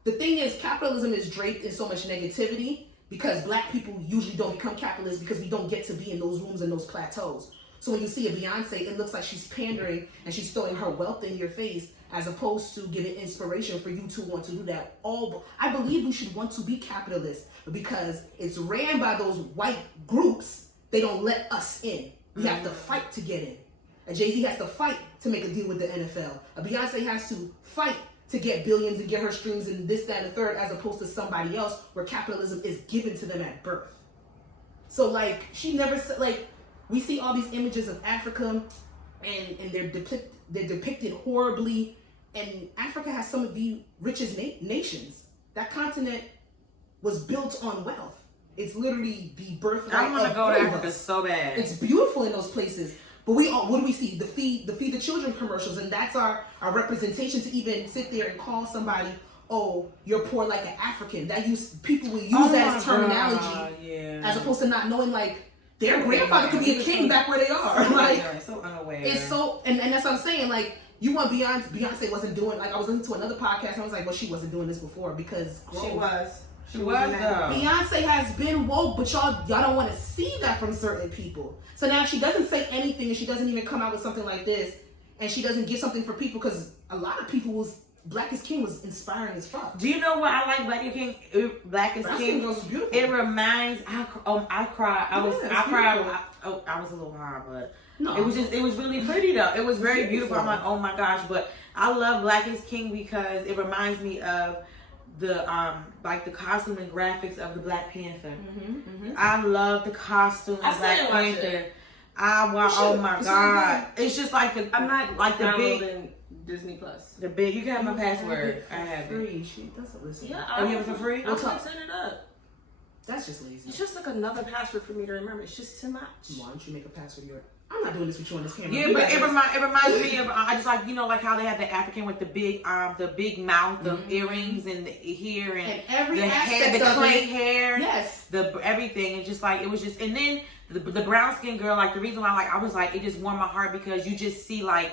The thing is, capitalism is draped in so much negativity because Black people usually don't become capitalists because we don't get to be in those rooms and those plateaus. So when you see a Beyonce, it looks like she's pandering and she's throwing her wealth in your face as opposed to giving inspiration for you to want to do that. I believe we should want to be capitalists, but because it's ran by those white groups, they don't let us in. We have to fight to get in. A Jay-Z has to fight to make a deal with the NFL. A Beyonce has to fight to get billions and get her streams and this, that, and the third, as opposed to somebody else where capitalism is given to them at birth. So like, she never said, like, we see all these images of Africa and they're depicted horribly and Africa has some of the richest nations. That continent was built on wealth. It's literally the birthright. I want to go to Africa us. so bad. It's beautiful in those places. But what do we see? The feed the children commercials, and that's our representation to even sit there and call somebody, oh, you're poor like an African. People will use that as terminology, as opposed to not knowing like their grandfather could be a king back where they are. Like, so unaware. It's so, and that's what I'm saying. Like, you want Beyonce wasn't doing, like, I was listening to another podcast and I was like, well, she wasn't doing this before because she was. She was though. Beyonce has been woke, but y'all don't want to see that from certain people. So now if she doesn't say anything and she doesn't even come out with something like this, and she doesn't give something for people, because a lot of people was Black is King was inspiring as fuck. Do you know what I like Black is King? Black is King. Was beautiful. It reminds. I cried. I cried. I was a little high, but no, it was really pretty though. It was very beautiful. I'm like, oh my gosh. But I love Black is King because it reminds me of the like the costume and graphics of the Black Panther. I love the costume of Black Panther. Oh my god! It's just like I'm not like the big Disney Plus. The big. You can have my password. I have free. it. She doesn't listen. Yeah, you have it for free? I'll set it up. That's just lazy. It's just like another password for me to remember. It's just too much. Why don't you make a password? I'm not doing this with you on this camera. Yeah, but it reminds me of I just like, you know, like how they had the African with the big mouth, the earrings and the hair and every the hair, the clay hair, yes, the everything, and just like it was just, and then the brown skin girl, like the reason why I was like, it just warmed my heart because you just see like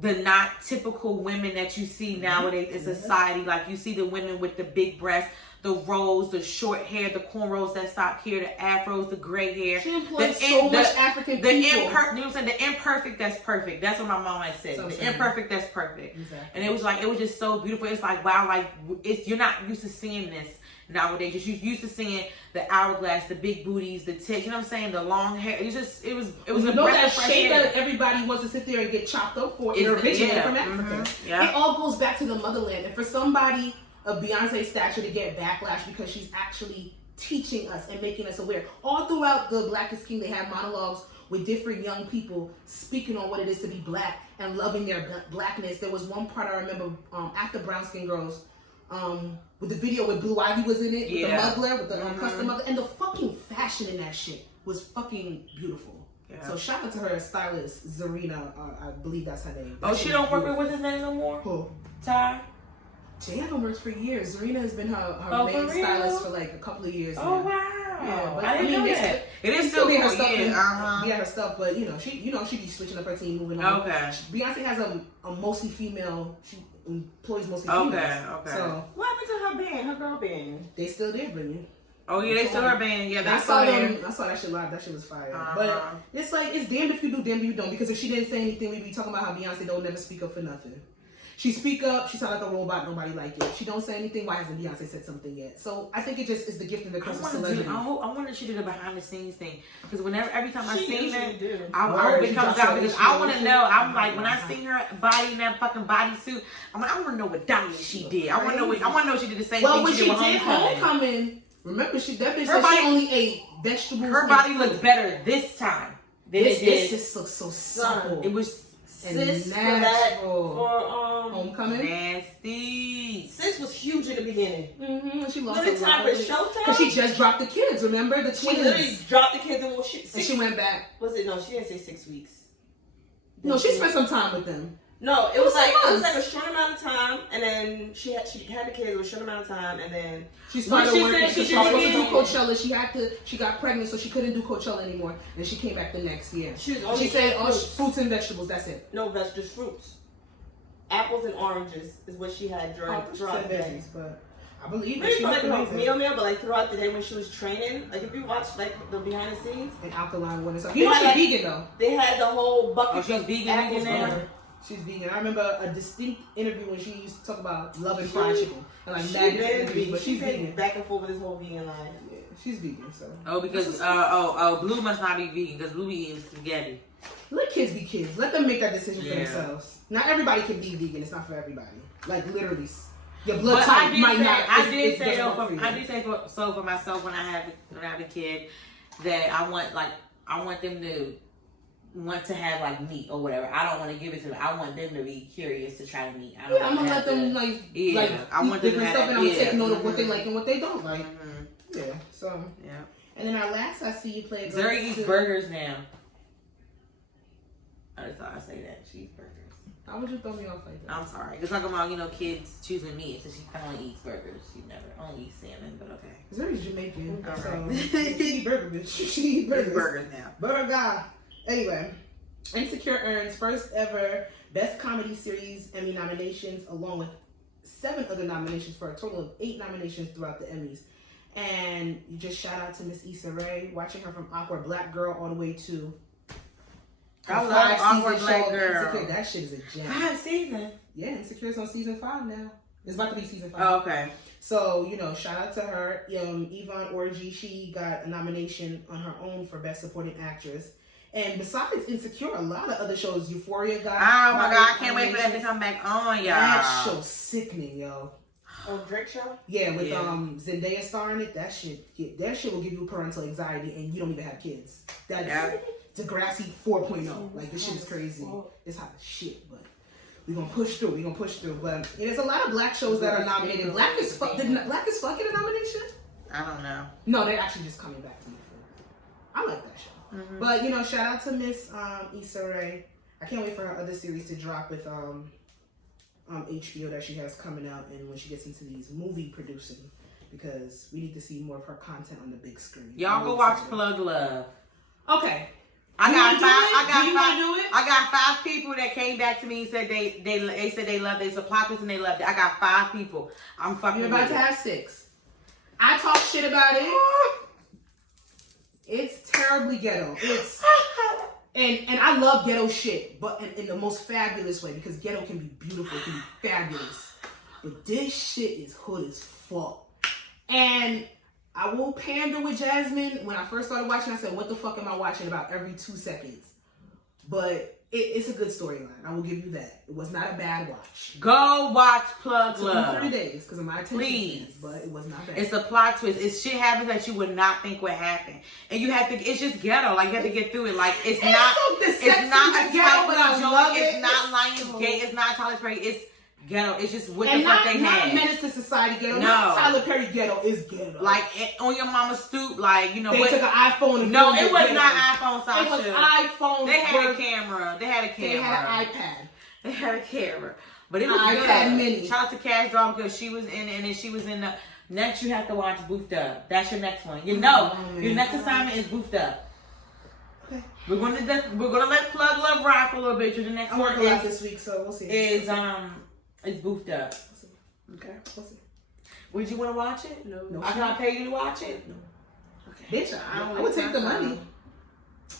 the not typical women that you see nowadays in society. Like you see the women with the big breasts, the rolls, the short hair, the cornrows that stop here, the afros, the gray hair. She employs so much African people. You know what I'm saying? The imperfect that's perfect. That's what my mom had said. So the imperfect that's perfect. Exactly. And it was just so beautiful. It's like, wow, like you're not used to seeing this nowadays. You're used to seeing the hourglass, the big booties, the tits. You know what I'm saying? The long hair. It was a that shape that everybody wants to sit there and get chopped up for. It originated from Africa. It all goes back to the motherland. And for somebody of Beyonce's stature to get backlash because she's actually teaching us and making us aware. All throughout the Black is King, they have monologues with different young people speaking on what it is to be Black and loving their Blackness. There was one part I remember after Brown Skin Girls, with the video with Blue Ivy was in it, with the muggler, with the custom mugler, and the fucking fashion in that shit was fucking beautiful. Yeah. So shout out to her stylist, Zarina, I believe that's her name. She don't work with what's his name no more? Who? Ty? She haven't worked for years. Zarina has been her main stylist for like a couple of years now. Wow. Yeah, but I didn't know that. It is still her stuff. Yeah, her stuff, but she be switching up her team, moving on. Okay. Beyonce has a mostly female. She employs mostly females. Okay. So what happened to her band? Her girl band? They still there, Brittany. Oh yeah, they still her band. Yeah, I saw that shit live. That shit was fire. But it's like it's damned if you do, damned if you don't. Because if she didn't say anything, we'd be talking about how Beyonce don't never speak up for nothing. She speak up, she sound like a robot, nobody like it. She don't say anything, why hasn't Beyonce said something yet? So I think it just is the gift and the curse of celebrity. I wonder if she did a behind the scenes thing. Because every time I seen it, I hope it comes out because I want to know. I'm like, when I see her body in that fucking bodysuit, I'm like, I want to know what diet she did. I want to know if she did the same thing when she did with Homecoming, remember that bitch said she only ate vegetables. Her body looked better this time than it did. This just looks so supple. It was Sis for Homecoming. Nasty. Sis was huge in the beginning. She lost a time for Showtime because she just dropped the kids. Remember the twins? She literally dropped the kids and she went back. Was it? No, she didn't say 6 weeks. No, she spent some time with them. No, it was like a short amount of time, and then she had the kids with a short amount of time, and then she started working. She was supposed to do Coachella. She got pregnant, so she couldn't do Coachella anymore, and she came back the next year. She said, fruits and vegetables. That's it. No vegetables, fruits, apples and oranges is what she had during the day. But I believe maybe for like a meal, but like throughout the day when she was training, like if you watch like the behind the scenes, and alkaline water. You know she's vegan though. They had the whole bucket. Oh, she's vegan now. She's vegan. I remember a distinct interview when she used to talk about loving fried chicken. And like but she's vegan. Back and forth with this whole vegan line. Yeah, she's vegan. So. Oh, because Blue must not be vegan because Blue be eating spaghetti. Let kids be kids. Let them make that decision for themselves. Not everybody can be vegan. It's not for everybody. Like literally, your blood type might not. I did say for myself when I have a kid that I want them to want to have like meat or whatever. I don't want to give it to them. I want them to be curious to try to meat. I don't I'm gonna let them like I want them different to stuff, and I'm gonna take note of what they Mm-hmm. like and what they don't like. Mm-hmm. Yeah. So. Yeah. And then our last, I see you play. Zuri eats burgers now. I just thought I'd say that. She eats burgers. How would you throw me off like that? I'm sorry. It's talking about, kids choosing meat, so she only eats burgers. She never only eats salmon, but okay. Zuri's Jamaican. All So right. she eat burger, bitch. She eat burgers. It's burgers now. Burger. Anyway, Insecure earns first ever Best Comedy Series Emmy nominations, along with 7 other nominations for a total of 8 nominations throughout the Emmys. And you just shout out to Miss Issa Rae, watching her from Awkward Black Girl all the way to I love Awkward season Black show of Girl. Insecure. That shit is a gem. 5 seasons. Yeah, Insecure's on season 5 now. It's about to be season 5. Oh, okay. So, shout out to her. Yvonne Orji, she got a nomination on her own for Best Supporting Actress. And besides Insecure, a lot of other shows, Euphoria got. Oh my God, I can't wait for that to come back on, y'all. That show's sickening, yo. Oh, Drake show? Yeah, with Zendaya starring it, that shit will give you parental anxiety, and you don't even have kids. That's Degrassi 4.0. Like, this shit is crazy. It's hot as shit, but we're gonna push through. But there's a lot of black shows that are nominated. Black as Fuck get a nomination? I don't know. No, they're actually just coming back to me. I like that show. Mm-hmm. But shout out to Miss Issa Rae. I can't wait for her other series to drop with HBO that she has coming out, and when she gets into these movie producing, because we need to see more of her content on the big screen. Y'all go watch Plug Love. Okay. I got 5 people that came back to me and said they said they loved it. It's a plot twist and they loved it. I got 5 people. I'm fucking. You're about to have 6. I talk shit about it. It's terribly ghetto. It's and I love ghetto shit, but in the most fabulous way, because ghetto can be beautiful, it can be fabulous. But this shit is hood as fuck. And I will pander with Jasmine. When I first started watching, I said, what the fuck am I watching about every 2 seconds? But it's a good storyline. I will give you that. It was not a bad watch. Go watch Plug It took Love. me 3 days because of my attention Please. span, but it was not bad. It's a plot twist. It's shit happens that you would not think would happen, and you have to. It's just ghetto. Like you have to get through it. Like it's not. So It's not a ghetto, but I love it. It's not Lionsgate. It's not Tyler Perry. It's ghetto. It's just what and the fuck they not had. Menace to Society ghetto. No. Not Tyler Perry ghetto is ghetto. Like on your mama's stoop. Like they took an iPhone and no, filmed it was ghetto. not iPhone. Sasha. It was iPhone. They had a camera. They had a camera. They had an iPad. They had a camera. But it was iPad good. mini. Shout out to Cash Doll because she was in it, and then she was in the next. You have to watch Boofed Up. That's your next one. Your next assignment is Boofed Up. Okay. We're gonna let Plug Love ride for a little bit. The next I'm one working out is this week, so we'll see. Is Boofed Up. Okay. We'll see. Would you want to watch it? No. I can pay you to watch it. No. Okay. Bitch, I would take the money.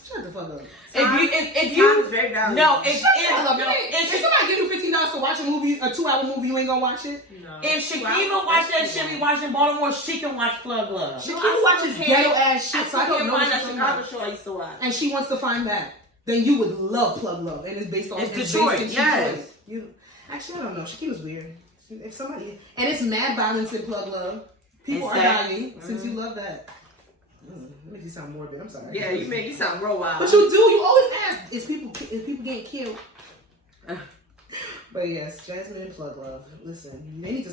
Shut the fuck up. If you very valuable. no, If somebody give you $15 to watch a movie, a 2-hour movie, you ain't gonna watch it. No. if Keema watch that shit we watch in Baltimore, she can watch Plug Love. She watches ghetto ass shit, so I don't know what that she's talking Chicago about. show I used to watch. And she wants to find that. Then you would love Plug Love, and it's based on Detroit. based in Yes. Detroit. Actually, I don't know. Keema's weird. If somebody and it's mad violence in Plug Love. People are dying since you love that. That makes you sound morbid. I'm sorry. Yeah, you make you sound real wild. But you do. You always ask, is people getting killed? But yes, Jasmine and Plug Love. Listen, they need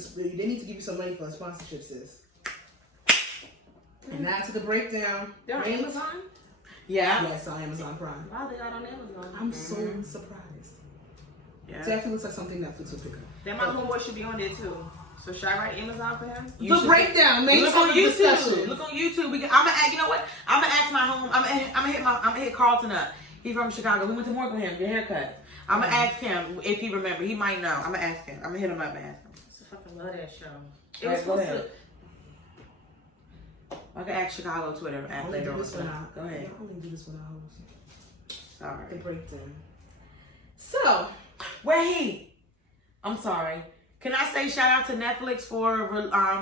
to give you some money for a sponsorship, sis. And now to the breakdown. They're on Ranked- Amazon? Yeah. Yes, on Amazon Prime. Wow, they got on Amazon. I'm so surprised. Yeah. Definitely looks like something Netflix would pick up. Then my homeboy should be on there too. So should I write Amazon for him? The breakdown, main Look on topic discussion. YouTube. Look on YouTube. I'm gonna ask. You know what? I'm gonna ask my home. I'm gonna hit Carlton up. He's from Chicago. We went to work with him. Your haircut. I'm gonna ask him if he remember. He might know. I'm gonna ask him. I'm gonna hit him up and ask him. I fucking love that show. It All was right, go supposed ahead. to. I can ask Chicago Twitter I after only later do on. this when I Go ahead. I only do this when I host. The Sorry. breakdown. So, Wait. I'm sorry. Can I say shout out to Netflix for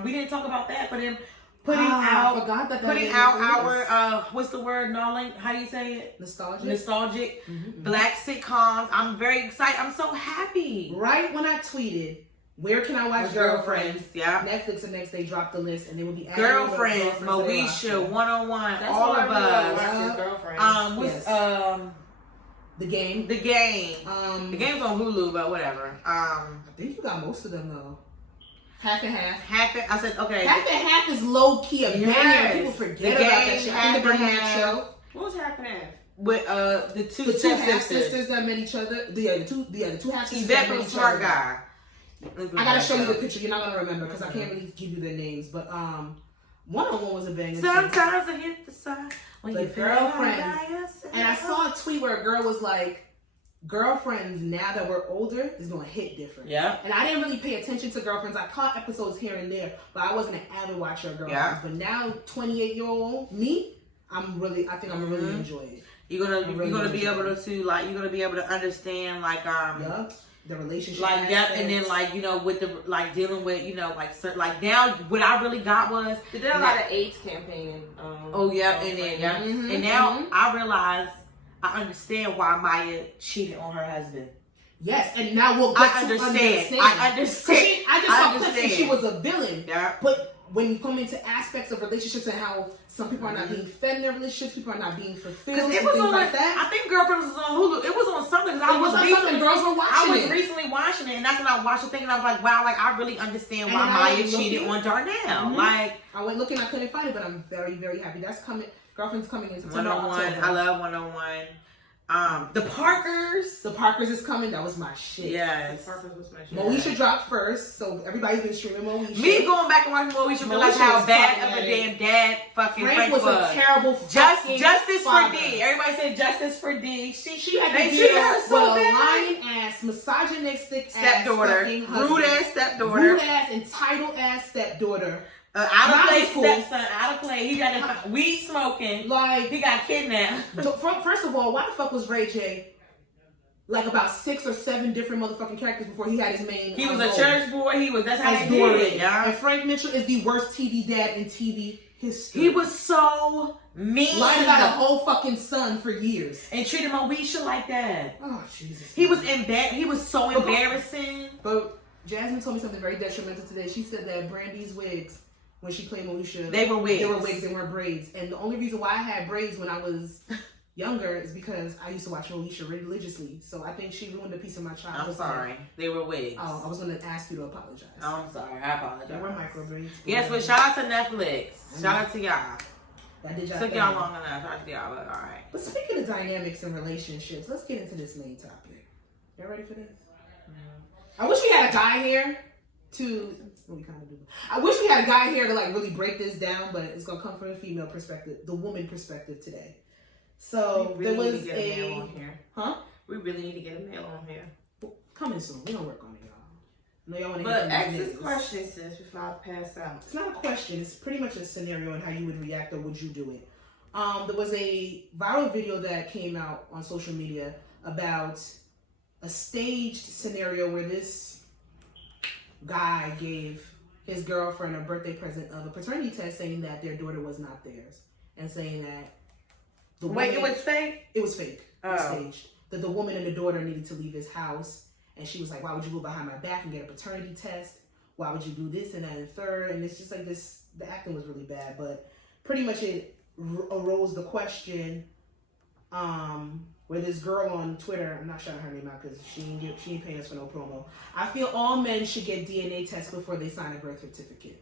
we didn't talk about that, but them putting I forgot that our what's the word, Nolan? How do you say it? Nostalgic black sitcoms. I'm very excited. I'm so happy. Right when I tweeted, where can I watch Girlfriends? Yeah. Netflix the next day dropped the list, and they will be adding Girlfriends, to the Moesha, roster. 101, That's all all of us. Girlfriends. What's The Game. The Game. The Game's on Hulu, but whatever. I think you got most of them though. Half and Half. I said okay. Half and Half is low key a banger. People forget about that shit. Half and Half show. What was Half and Half? With the two half sisters that met each other. The two half sisters. That from Smart Guy. I gotta show you the picture. You're not gonna remember because I can't really give you their names. But one of them was a banger. Sometimes I hit the side when the you girlfriends. And I saw a tweet where a girl was like, "Girlfriends now that we're older is gonna hit different." Yeah. And I didn't really pay attention to Girlfriends. I caught episodes here and there, but I wasn't an avid watcher of Girlfriends. Yeah. But now, 28-year-old me, I think I'm gonna really enjoy it. You're gonna be able to understand like the relationship like that, and then like with the like dealing with like now what I really got was they did a lot of AIDS campaigning. And now I realize I understand why Maya cheated on her husband. Yes, and now we'll get I understand. I just saw clips and she was a villain. Yeah. But when you come into aspects of relationships and how some people are not being fed in their relationships, people are not being fulfilled, because it was things on like that. I think Girlfriends was on Hulu. It was on something. Girls were watching it. I was recently watching it, and that's when I watched the thing, and I was like, wow, like I really understand why Maya cheated on Darnell. Like I went looking, I couldn't find it, but I'm very, very happy. That's coming. Girlfriend's coming in September. 101. I love 101. The Parkers. The Parkers is coming. That was my shit. Yes. The Parkers was my shit. Moesha dropped first, so everybody's been streaming Moesha. Me going back and watching Moesha realized how bad of a damn dad fucking Frank was. A terrible Justice father. for D. Everybody said justice for D. She had to deal with a lying ass, misogynistic stepdaughter, rude ass stepdaughter, rude ass, entitled ass stepdaughter. Out of place stepson, out of play. He got weed smoking. Like he got kidnapped. First of all, why the fuck was Ray J like about 6 or 7 different motherfucking characters before he had his main? He was a church boy. That's how they did it, y'all. And Frank Mitchell is the worst TV dad in TV history. He was so mean. Lied about a whole fucking son for years and treated Moesha like that. Oh Jesus! He was He was so embarrassing. But Jasmine told me something very detrimental today. She said that Brandy's wigs, when she played Moesha, they were wigs. They were wigs. They weren't braids. And the only reason why I had braids when I was younger is because I used to watch Moesha religiously. So I think she ruined a piece of my childhood. I'm sorry. They were wigs. Oh, I was going to ask you to apologize. Oh, I'm sorry. I apologize. They were micro braids. Yes, but shout out to Netflix. Shout out to y'all. That did took y'all long enough. Shout out to y'all, but all right. But speaking of dynamics and relationships, let's get into this main topic. Y'all ready for this? I wish we had a guy here to. Well, we kind of do. I wish we had a guy here to like really break this down, but it's gonna come from a female perspective, the woman perspective today. So we really there was need to get a male on here. Huh? We really need to get a male on here. Well, coming soon. We don't work on it, y'all. I know y'all want to. But ask this question, sis, before I pass out. It's not a question. It's pretty much a scenario on how you would react or would you do it. There was a viral video that came out on social media about a staged scenario where this guy gave his girlfriend a birthday present of a paternity test, saying that their daughter was not theirs, and saying that the woman, it was fake. It was fake. It was staged. That the woman and the daughter needed to leave his house, and she was like, "Why would you go behind my back and get a paternity test? Why would you do this and that and third?" And it's just like this. The acting was really bad, but pretty much it arose the question. Where this girl on Twitter, I'm not shouting her name out because she ain't paying us for no promo. I feel all men should get DNA tests before they sign a birth certificate.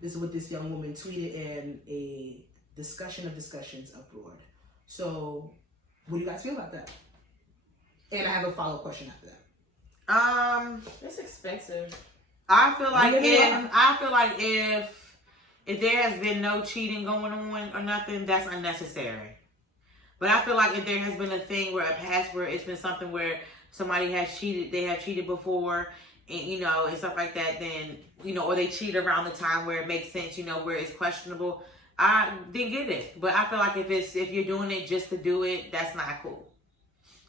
This is what this young woman tweeted in a discussion of discussions abroad. So, what do you guys feel about that? And I have a follow-up question after that. It's expensive. I feel like if there has been no cheating going on or nothing, that's unnecessary. But I feel like if there has been a thing where it's been something where somebody has cheated, they have cheated before, and and stuff like that, then or they cheat around the time where it makes sense, where it's questionable. I didn't get it, but I feel like if you're doing it just to do it, that's not cool.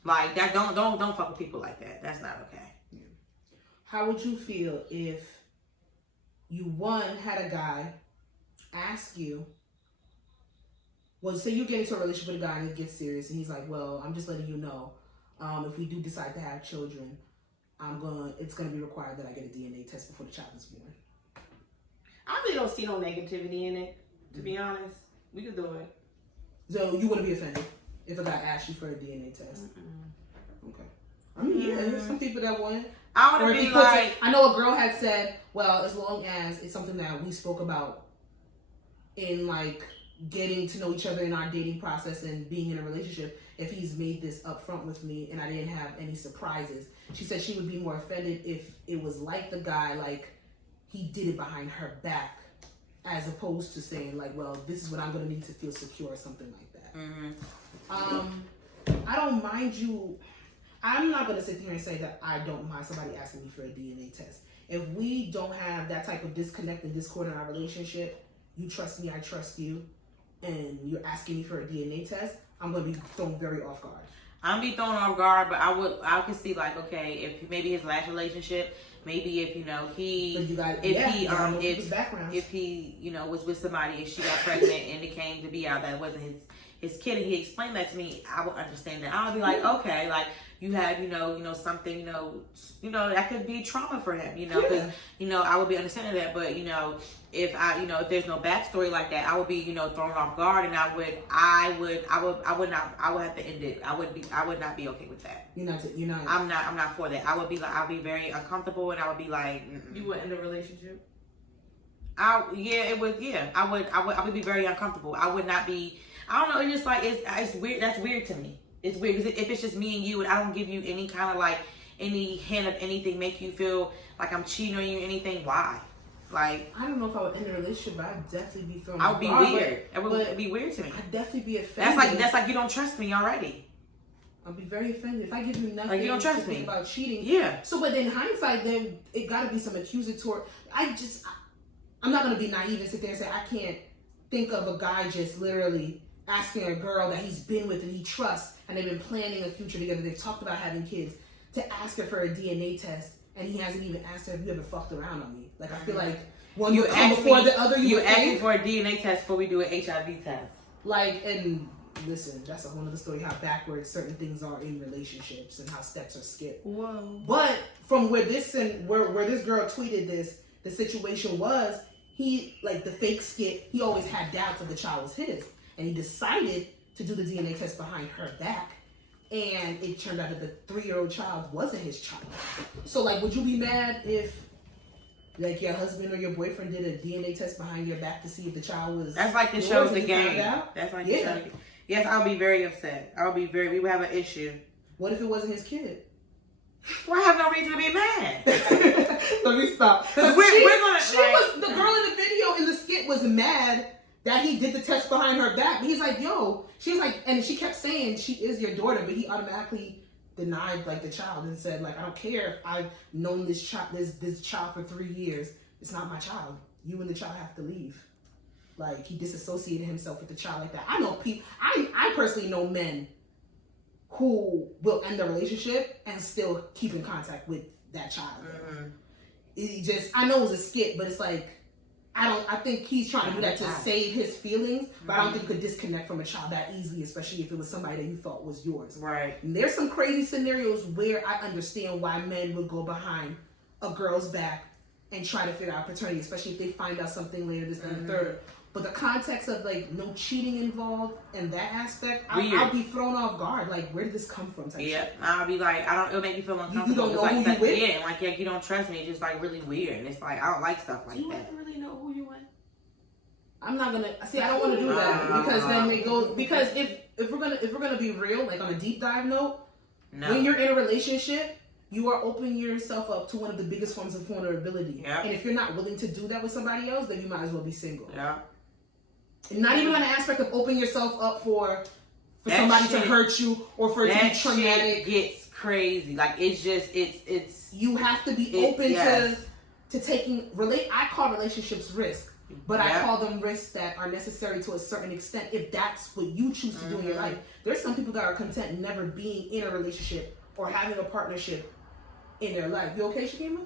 Like that, don't fuck with people like that. That's not okay. How would you feel if you had a guy ask you? Well, say you get into a relationship with a guy and it gets serious, and he's like, "Well, I'm just letting you know, if we do decide to have children, it's gonna be required that I get a DNA test before the child is born." I really don't see no negativity in it, to be honest. We could do it. So you wouldn't be offended? if a guy asked you for a DNA test? Okay. I mean, yeah, there's some people that wouldn't. I would be like, I know a girl had said, well, as long as it's something that we spoke about in like getting to know each other in our dating process and being in a relationship, if he's made this upfront with me and I didn't have any surprises. She said she would be more offended if it was like the guy, like he did it behind her back, as opposed to saying like, well, this is what I'm going to need to feel secure or something like that. I don't mind you. I'm not going to sit here and say that I don't mind somebody asking me for a DNA test. If we don't have that type of disconnect and discord in our relationship, you trust me, I trust you, and you're asking me for a DNA test, I'm going to be thrown very off guard. I'm be thrown off guard, but I could see like, okay, if maybe his last relationship, maybe if if he was with somebody and she got pregnant and it came to be out that it wasn't his kid, and he explained that to me, I would understand that. I would be like, okay, like you have something that could be trauma for him, because I would be understanding that, but if if there's no backstory like that, I would be thrown off guard, and I would have to end it. I would not be okay with that. You're not. I'm not for that. I'll be very uncomfortable, and I would be like, you would end a relationship. I would be very uncomfortable. I would not be. I don't know. It's just like it's weird. That's weird to me. It's weird because if it's just me and you, and I don't give you any kind of like any hint of anything, make you feel like I'm cheating on you, anything. Why? Like, I don't know if I would end a relationship, but I'd definitely be feeling. I would be weird. It would be weird to me. I'd definitely be offended. That's like you don't trust me already. I'll be very offended if I give you nothing. Like you don't trust me about cheating. Yeah. So, but in hindsight, then it got to be some accusatory. I'm not gonna be naive and sit there and say I can't think of a guy just literally asking a girl that he's been with and he trusts and they've been planning a future together. They've talked about having kids, to ask her for a DNA test, and he hasn't even asked her, have you ever fucked around on me? Like, I feel like one would come before the other. You asked me for a DNA test before we do an HIV test. Like, and listen, that's a whole other story, how backwards certain things are in relationships and how steps are skipped. Whoa. But from where this girl tweeted this, the situation was, he, like the fake skit, he always had doubts if the child was his. And he decided to do the DNA test behind her back. And it turned out that the 3-year-old child wasn't his child. So, like, would you be mad if, like, your husband or your boyfriend did a DNA test behind your back to see if the child was... That's like the show The Game. That's like the show. Yes, I'll be very upset. We would have an issue. What if it wasn't his kid? Well, I have no reason to be mad. Let me stop. The girl in the video in the skit was mad that he did the test behind her back. But he's like, yo, she was like, and she kept saying she is your daughter, but he automatically denied like the child and said, like, I don't care if I've known this child for 3 years. It's not my child. You and the child have to leave. Like, he disassociated himself with the child like that. I know people, I personally know men who will end a relationship and still keep in contact with that child. I know it was a skit, but it's like, I think he's trying to do that to save his feelings, but I don't think you could disconnect from a child that easily, especially if it was somebody that you thought was yours. Right. And there's some crazy scenarios where I understand why men would go behind a girl's back and try to figure out paternity, especially if they find out something later, this, and the third. But the context of, like, no cheating involved and that aspect, I'll be thrown off guard. Like, where did this come from? Yep. I'll be like, it'll make you feel uncomfortable. You don't know like, who you with? Yeah, like, you don't trust me. It's just, like, really weird. And it's like, I don't like stuff like that. Do you ever really know who you with? I'm not gonna, I don't want to do that because then they go, because if we're gonna be real, like on a deep dive note, when you're in a relationship, you are opening yourself up to one of the biggest forms of vulnerability. Yep. And if you're not willing to do that with somebody else, then you might as well be single. Yeah. Not even on the aspect of opening yourself up for somebody to hurt you or for it to be traumatic. Shit gets crazy. Like, it's just, it's. You have to be open to taking, I call relationships risk. But I call them risks that are necessary to a certain extent if that's what you choose to do in your life. There's some people that are content never being in a relationship or having a partnership in their life. You okay, Keema?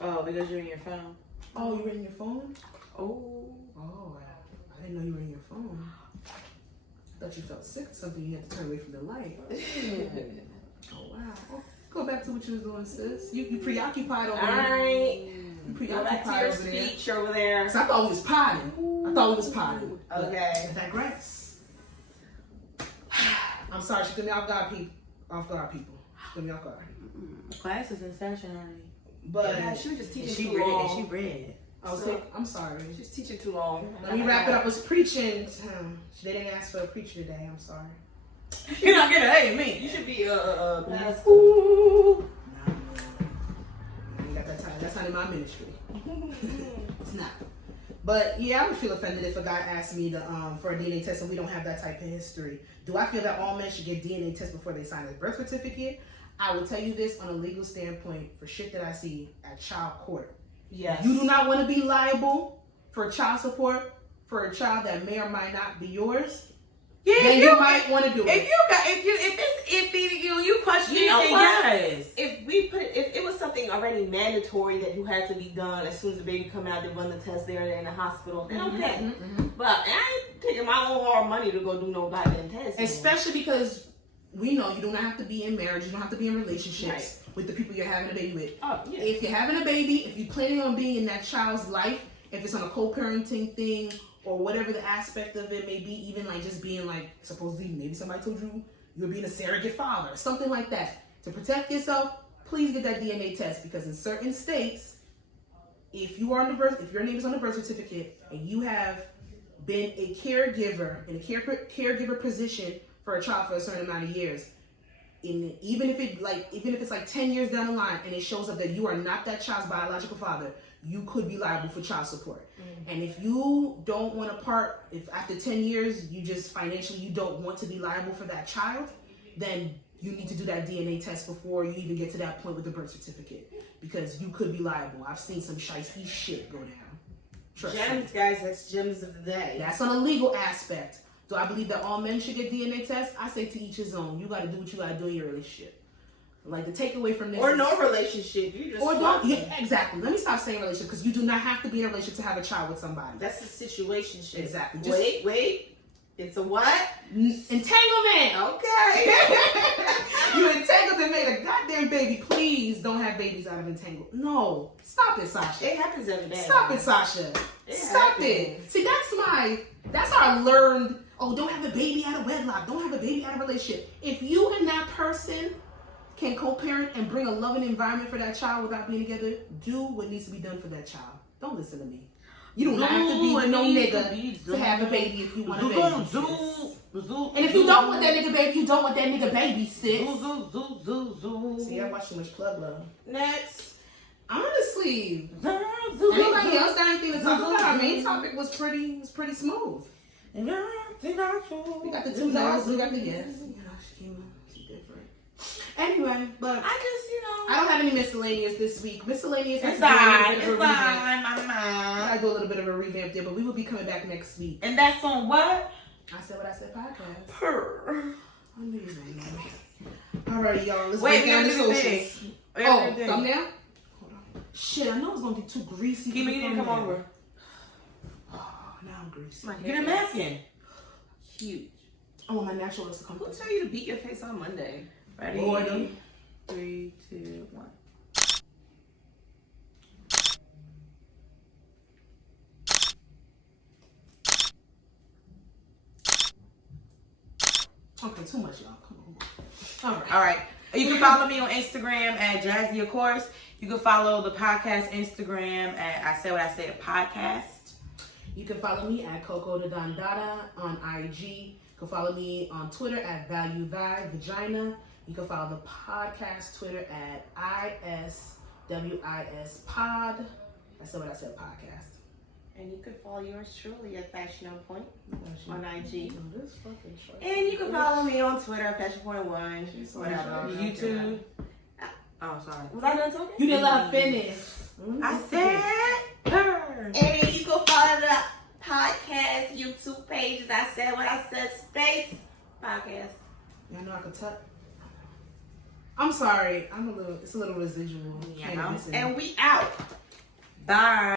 Oh, because you're in your phone. Oh, you're in your phone? Oh, I didn't know you were in your phone. I thought you felt sick or something. You had to turn away from the light. Oh, wow. Oh, go back to what you was doing, sis. You preoccupied over there. All right. Go back to your speech over there. So I thought we was potting. Okay. I digress. I'm sorry, she threw me off guard, people. She threw me off guard. Classes in session, honey. But yeah, she was just teaching she too long. She read. I'm sorry. She's teaching too long. Let me wrap it up with preaching. They didn't ask for a preacher today. I'm sorry. You're not gonna hate me. You should be a pastor. Ooh. Nah, I ain't got that time. That's not in my ministry. It's not. But yeah, I would feel offended if a guy asked me to for a DNA test and we don't have that type of history. Do I feel that all men should get DNA tests before they sign a birth certificate? I will tell you this on a legal standpoint for shit that I see at child court. Yes. You do not want to be liable for child support for a child that may or might not be yours. Yeah, then you might want to do it. If it's iffy to you question it, then yes. If it was something already mandatory that you had to be done as soon as the baby come out, they run the test there and in the hospital, then okay. But I ain't taking my own hard money to go do no goddamn test. Especially because we know you do not have to be in marriage, you don't have to be in relationships with the people you're having a baby with. Oh, yeah. If you're having a baby, if you're planning on being in that child's life, if it's on a co-parenting thing or whatever the aspect of it may be, even like just being like, supposedly maybe somebody told you you're being a surrogate father or something like that. To protect yourself, please get that DNA test, because in certain states, if your name is on the birth certificate and you have been a caregiver in a caregiver position for a child for a certain amount of years, even if it's like 10 years down the line and it shows up that you are not that child's biological father, you could be liable for child support. And if you don't want to part, if after 10 years you just financially you don't want to be liable for that child, then you need to do that DNA test before you even get to that point with the birth certificate, because you could be liable. I've seen some shiesty shit go down. Trust Gems, me. guys, that's gems of the day. That's on a legal aspect. Do I believe that all men should get DNA tests? I say to each his own. You got to do what you got to do in your relationship. Like, the takeaway from this Or is, no relationship. You just exactly. Let me stop saying relationship, because you do not have to be in a relationship to have a child with somebody. That's a situationship. Exactly. Wait. It's a what? Entanglement. Okay. You entangled and made a goddamn baby. Please don't have babies out of entanglement. No. Stop it, Sasha. It happens every day. Stop it, Sasha. Stop it. See, that's our learned, don't have a baby out of wedlock. Don't have a baby out of relationship. If you and that person can co-parent and bring a loving environment for that child without being together, do what needs to be done for that child. Don't listen to me. You don't have to be with no nigga to have a baby if you want a baby, sis. And if you don't want that nigga baby, you don't want that nigga baby, sis. See, I watch too much Plug Love. Next. Honestly, anybody else got anything to talk about? Our main topic was pretty smooth. We got the 2 no's, we got the yes. You know, Keema, she's different. Anyway, but I don't have any miscellaneous this week. Miscellaneous has to do a little bit of a revamp. I do a little bit of a revamp there, but we will be coming back next week. And that's on what? I Said What I Said podcast. Purr. Amazing. Alrighty, y'all. Let's Wait, break down the we gotta do the socials. thing. Thumbnail? Hold on. Shit, I know it's gonna be too greasy. Keema, you didn't come over. Oh, now I'm greasy. Get a napkin. Huge. I want my natural to come Who through. tell you to beat your face on Monday? Ready? Boredom. 3, 2, 1. Okay, too much, y'all. Come on. All right. You can follow me on Instagram at Jazzy, of course. You can follow the podcast Instagram at I Said What I Said podcast. You can follow me at Coco the Dandada on IG. You can follow me on Twitter at Value Thy Vagina. You can follow the podcast Twitter at ISWIS Pod. I Said What I Said podcast. And you can follow yours truly at Fashion On Point on IG. And And you can follow me on Twitter at Fashion.1. Whatever. YouTube. Oh, sorry. Was I done talking? You didn't let her finish. I said her. And you can follow the podcast YouTube pages. I Said What I Said space podcast. Y'all know I could tuck. I'm sorry. It's a little residual. Yeah. And we out. Bye.